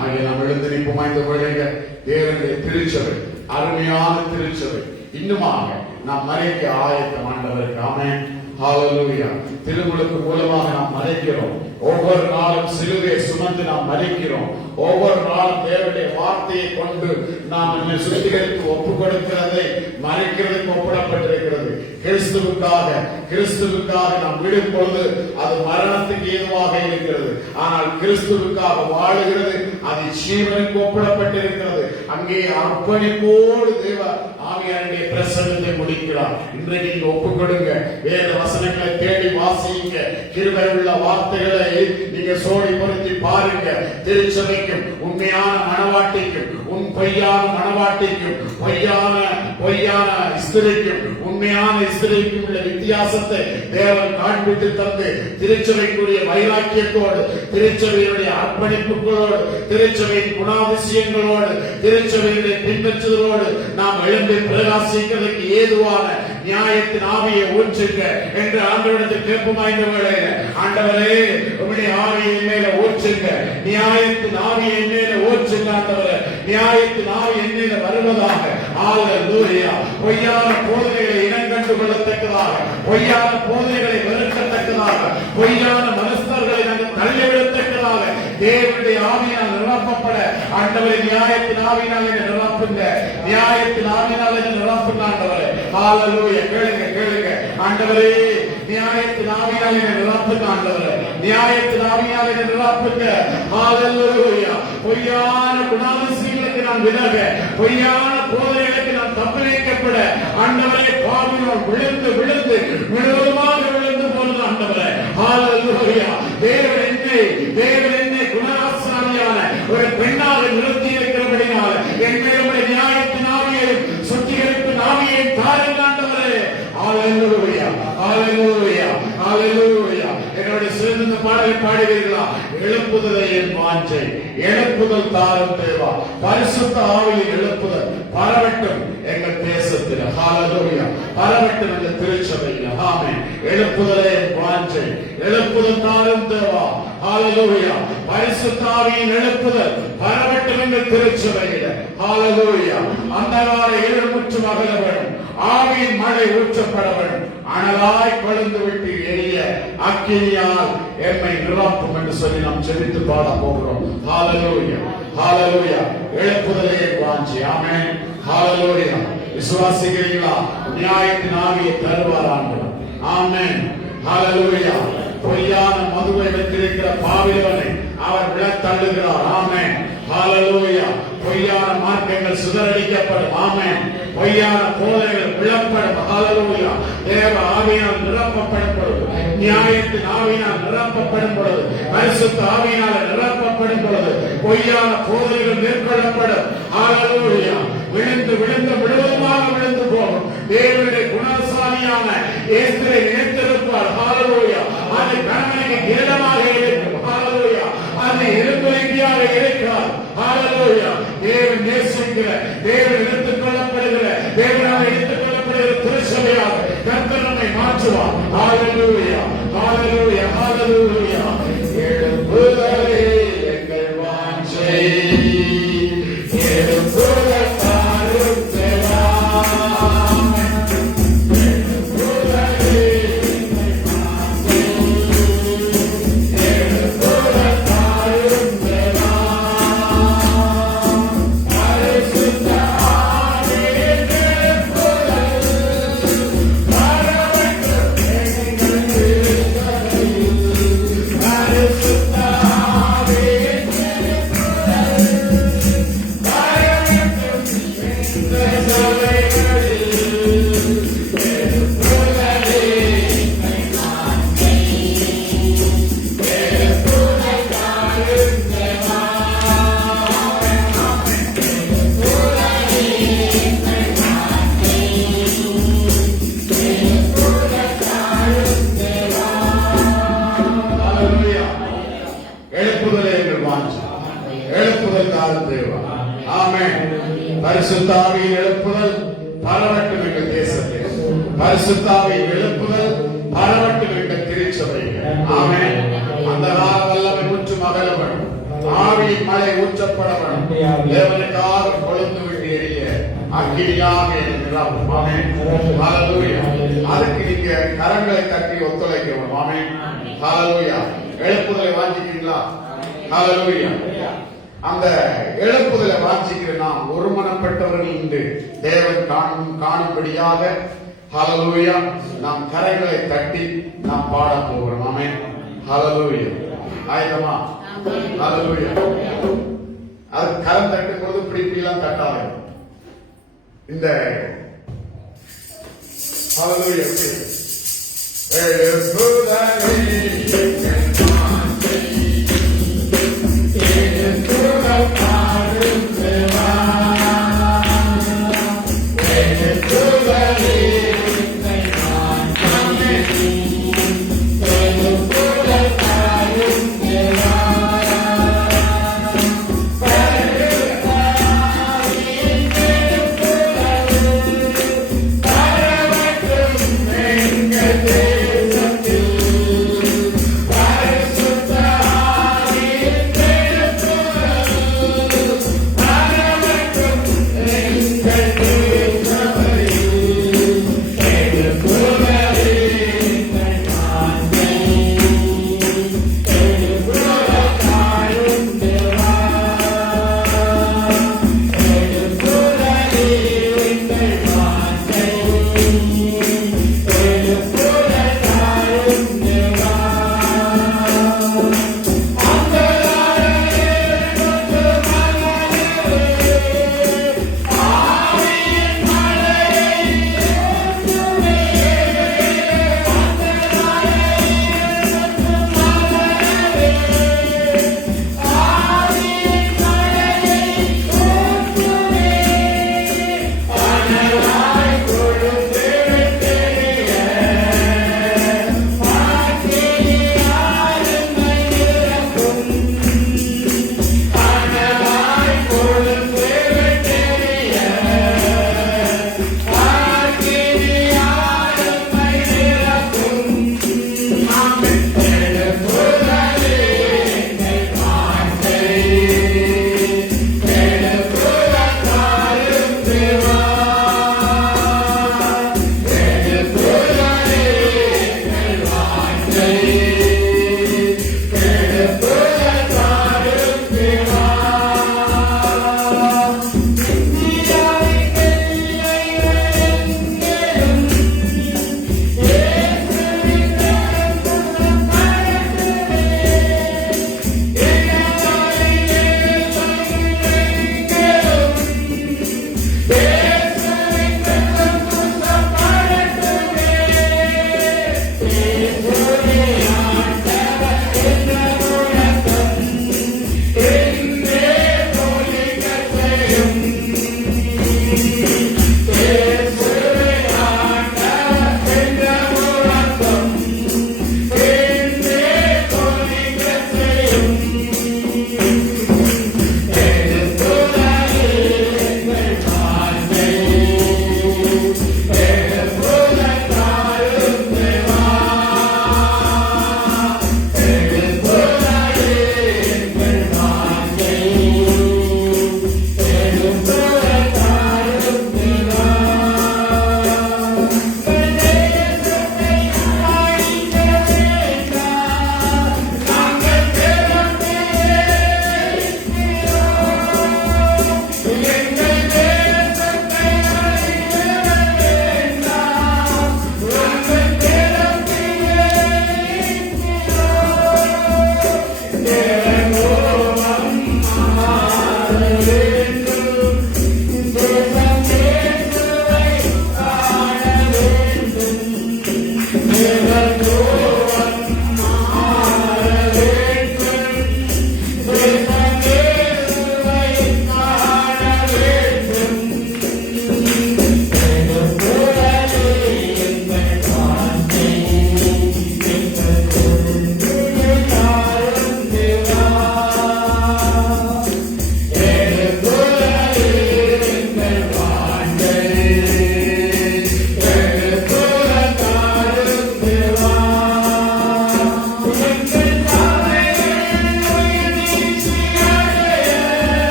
ஆகிய நம்ம எழுந்து நிற்போமா இந்த வேளையில? தேவனுடைய திருச்சபை அருமையான திருச்சபை இன்னுமாக நாம் மறைக்க ஆயத்தம் ஆண்டவருக்கு. ஆமென். ஹல்லேலூயா. திருமுழுக்கு மூலமாக நாம் மறைக்கிறோம். ஒவ்வொரு நாளும் சிலுவை சுமந்து நாம் மறைக்கிறோம். ஒவ்வொரு நாளும் தேவனுடைய வார்த்தையை கொண்டு நாம் நம்மை சுத்திகரித்து ஒப்புக் கொடுக்கிறதை மறைக்கிறதுக்கு ஒப்பிடப்பட்டிருக்கிறது. கிறிஸ்துவுக்காக நாம் விடும் பொழுது அது மரணத்துக்கு ஏதுவாக இருக்கிறது. ஆனால் கிறிஸ்துவுக்காக வாழுகிறது அது ஜீவனுக்கு ஒப்பிடப்பட்டிருக்கிறது. அங்கே அர்ப்பணிப்போடு தேவ ஆவியானுடைய பிரசன்னத்தை முடிக்கிறார். இன்றைக்கு நீங்க ஒப்புக் கொடுங்க. வேத வசனங்களை தேடி வாசியுங்க. கிருபை உள்ள வார்த்தைகளை நீங்க சோடி பொருத்தி பாருங்க. திருச்சபைக்கும் உண்மையான மனவாட்டிக்கும் பொய்யான மனவாட்டிக்கும் பொய்யான ஸ்திரிக்கும் உண்மையான ஸ்திரிக்கும் உள்ள வித்தியாசத்தை தேவன் காண்பித்து தந்து திருச்சபைக்குரிய வைராக்கியத்தோடு, திருச்சபையுடைய அர்ப்பணிப்புகளோடு, திருச்சபையின் குணாதிசயங்களோடு, திருச்சபையுடைய பின்பற்றுதலோடு நாம் எழுந்து பிரகாசிக்கிறதுக்கு ஏதுவான நியாயத்தின் ஆவியை ஊற்றுங்க என்று ஆண்டவரிடத்தில் கேட்போமா இந்த வேளையில? ஆண்டவரே, உம்முடைய ஆவியை மேல ஊற்றுங்க, நியாயத்தின் ஆவியை மேல ஊற்றுங்க. ஆண்டவரே, நியாயத்தின் ஆவி என்னில வருவதாக. ஹல்லேலூயா. பொய்யான போதனைகளை இனங்கண்டு கொள்ளத்தக்கதாக, பொய்யான போதனைகளை வெறுக்கத்தக்கதாக, பொய்யான மனஸ்தர்களை நாங்கள் தள்ளிவிடத்தக்கதாக தேவனுடைய ஆவியினால் நிரப்பப்பட ஆண்டவரை நியாயத்தின் ஆவியினால் நிரப்புங்க. நியாயத்தின் ஆவியினால் நிரப்புங்க ஆண்டவரே. ஹல்லேலூயா. கேளுங்க ஆண்டவரே, நியாயத்தின் ஆவியால் நிரப்புங்க ஆண்டவரே. நியாயத்தின் ஆவியால் நிரப்புங்க. ஹல்லேலூயா. பொய்யான குணாதிசயங்களுக்கு நான் விலக, பொய்யான போதனைகளுக்கு நான் தப்பி வைக்கப்பட ஆண்டவரே பாவினால் விழுந்து முழுவதுமாக விழுந்து போனது ஆண்டவரே. ஹல்லேலூயா. தேவன் என்னை குணாசாலியான ஒரு பெண்ணாக நிறுத்தி இருக்கிறபடினால என்னுடைய நியாயத்தின் ஆவியையும் சுத்திகரிப்பு ஆவியையும் தாருங்க ஆண்டவரே. ஹல்லேலூயா, ஹல்லேலூயா, ஹல்லேலூயா. என்னுடைய சிறந்த பாடலை பாடுவீர்களா? எழுப்புதலை என் வாஞ்சை, எழுப்புதல் தாரும் தேவா. பரிசுத்த ஆவியின் எழுப்புதல் பரவட்டும் எங்கள் தேசத்தில். ஹல்லேலூயா. பரவட்டும் எங்கள் திருச்சபையில். ஆமென். எழுப்புதலை என் வாஞ்சை, எழுப்புதல் தாரும் தேவா. ஹல்லேலூயா. பரிசுத்த ஆவியின் எழுப்புதல் பரவட்டும் எங்கள் திருச்சபையில். ஹல்லேலூயா. அந்தகார இருள் முற்றும் அகல வேண்டும். ஆவியின் மழை ஊற்றப்பட வேண்டும். அனலாய் கொழுந்து விட்டு எரிய அக்கினியால் எம்மை நிரப்பும் என்று சொல்லி நாம் செபித்து பாட போகிறோம். ஹல்லேலூயா, ஹல்லேலூயா. எழுப்புதலே வாஞ்சி. ஆமென். ஹல்லேலூயா. விசுவாசிக்கிறீங்களா? நியாயத்தின் ஆவியை தருவார் ஆண்டவர். ஆமென். ஹல்லேலூயா. பொய்யான மதுவை வைத்திருக்கிற பாவிலவனை அவர் விழத்தள்ளுகிறார். ஆமென். ஹல்லேலூயா. பொய்யான மார்க்கங்கள் சிதறடிக்கப்படும். ஆமென். பொய்யான போதனைகள் விழப்படும். ஹல்லேலூயா. தேவ ஆவியினால் நிரப்பப்படும் பொழுது, நியாயத்தின் ஆவியினால் நிரப்பப்படும் பொழுது, பரிசுத்த ஆவியினால் நிரப்பப்படும் பொழுது பொய்யான போதனைகள் மேற்கொள்ளப்படும். ஹல்லேலூயா. விழுந்து முழுவதுமாக விழுந்து போகும். தேவனுடைய குணசாலியான இயேசுவை நினைத்திருப்பார். ஹல்லேலூயா. அது கணவனுக்கு கிரீடமாக இருக்கும். ஹல்லேலூயா. அது எலும்புலியாக இருக்கிறார். ஹல்லேலூயா. தேவன் நேசிக்கிற, தேவன் எடுத்துக் கொள்ளப்படுகிற, தேவனால் எடுத்துக் கொள்ளப்படுகிற திருச்சபையாக கர்த்தர் நம்மை மாற்றுவார். ஹல்லேலூயா, ஹல்லேலூயா, ஹல்லேலூயா. எழுப்புதலே எங்கள் வாஞ்சை, எழுப்புதல் தாரும் தேவா. எழுப்புதலே எங்கள் வாஞ்சை, எழுப்புதல் தாரும் தேவா. பரிசுத்த பரிசுத்தாவியின் எழுப்புதல் பரவட்டும் எங்கள் தேசத்தில். பரிசுத்தாவியின் எழுப்புதல் பரவட்டும் எங்கள் திருச்சபையில். ஆமென். அந்த கால வல்லமை முற்றும் அகல வேண்டும். ஆவியின் மழை ஊற்றப்பட வேண்டும். தேவனுக்காக கொழுந்து விட்டு எரிய அக்கினியாக நிரப்பும். ஆமென். ஹல்லேலூயா. அதுக்கு நீங்க கரங்களை தட்டி ஒத்துழைக்கணும். ஆமென். ஹல்லேலூயா. எழுப்புதலை வாஞ்சிக்கிறீங்களா? ஹல்லேலூயா. அந்த எழுப்புதலை வாஞ்சிக்கிற நாம் ஒருமனப்பட்டவர்கள் என்று தேவன் காணும்படியாக ஹல்லேலூயா நாம் கரங்களை தட்டி நாம் பாட போகிறோம். ஆமென். ஹல்லேலூயா. ஆயத்தமா? ஹல்லேலூயா. அது கரம் தட்டும் போது இப்படி எல்லாம் தட்டாது. இந்த ஹல்லேலூயா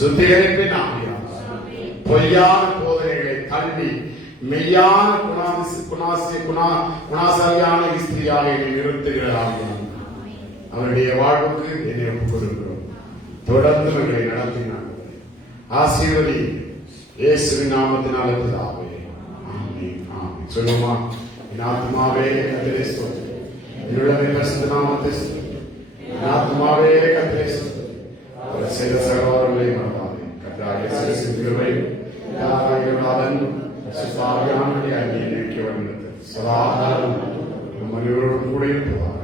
சுத்திகரிப்பின் ஆவியானவர் பொய்யான போதனைகளை தள்ளி மெய்யான குணாசாலியான ஸ்திரியாக என்னை நிறுத்துகிற ஆவியானவர் அவருடைய வாழ்வுக்கு என்னை ஒப்புக் கொடுக்கிறோம். தொடர்ந்து எங்களை நடத்தினார்கள். ஆசீர்வதி இயேசுவின் நாமத்தினாலே பிதாவே. ஆமென். ஆமென். சொல்லுமா, என் ஆத்துமாவே கர்த்தரை ஸ்தோத்திரி, என் உள்ளமே பரிசுத்த நாமத்தை ஸ்தோத்திரி, என் ஆத்துமாவே கர்த்தரை ஸ்தோத்திரி. அவர் செய்த சகோதரர்களை மறவாதே. கர்த்தராகிய இயேசுவின் கிருபை பிதாவாகிய சுத்தாவியானவருடைய அன்பியை நீக்கி வருகிறது. சதா காலம் நம் அனைவரோடும் கூட இருப்பதாக.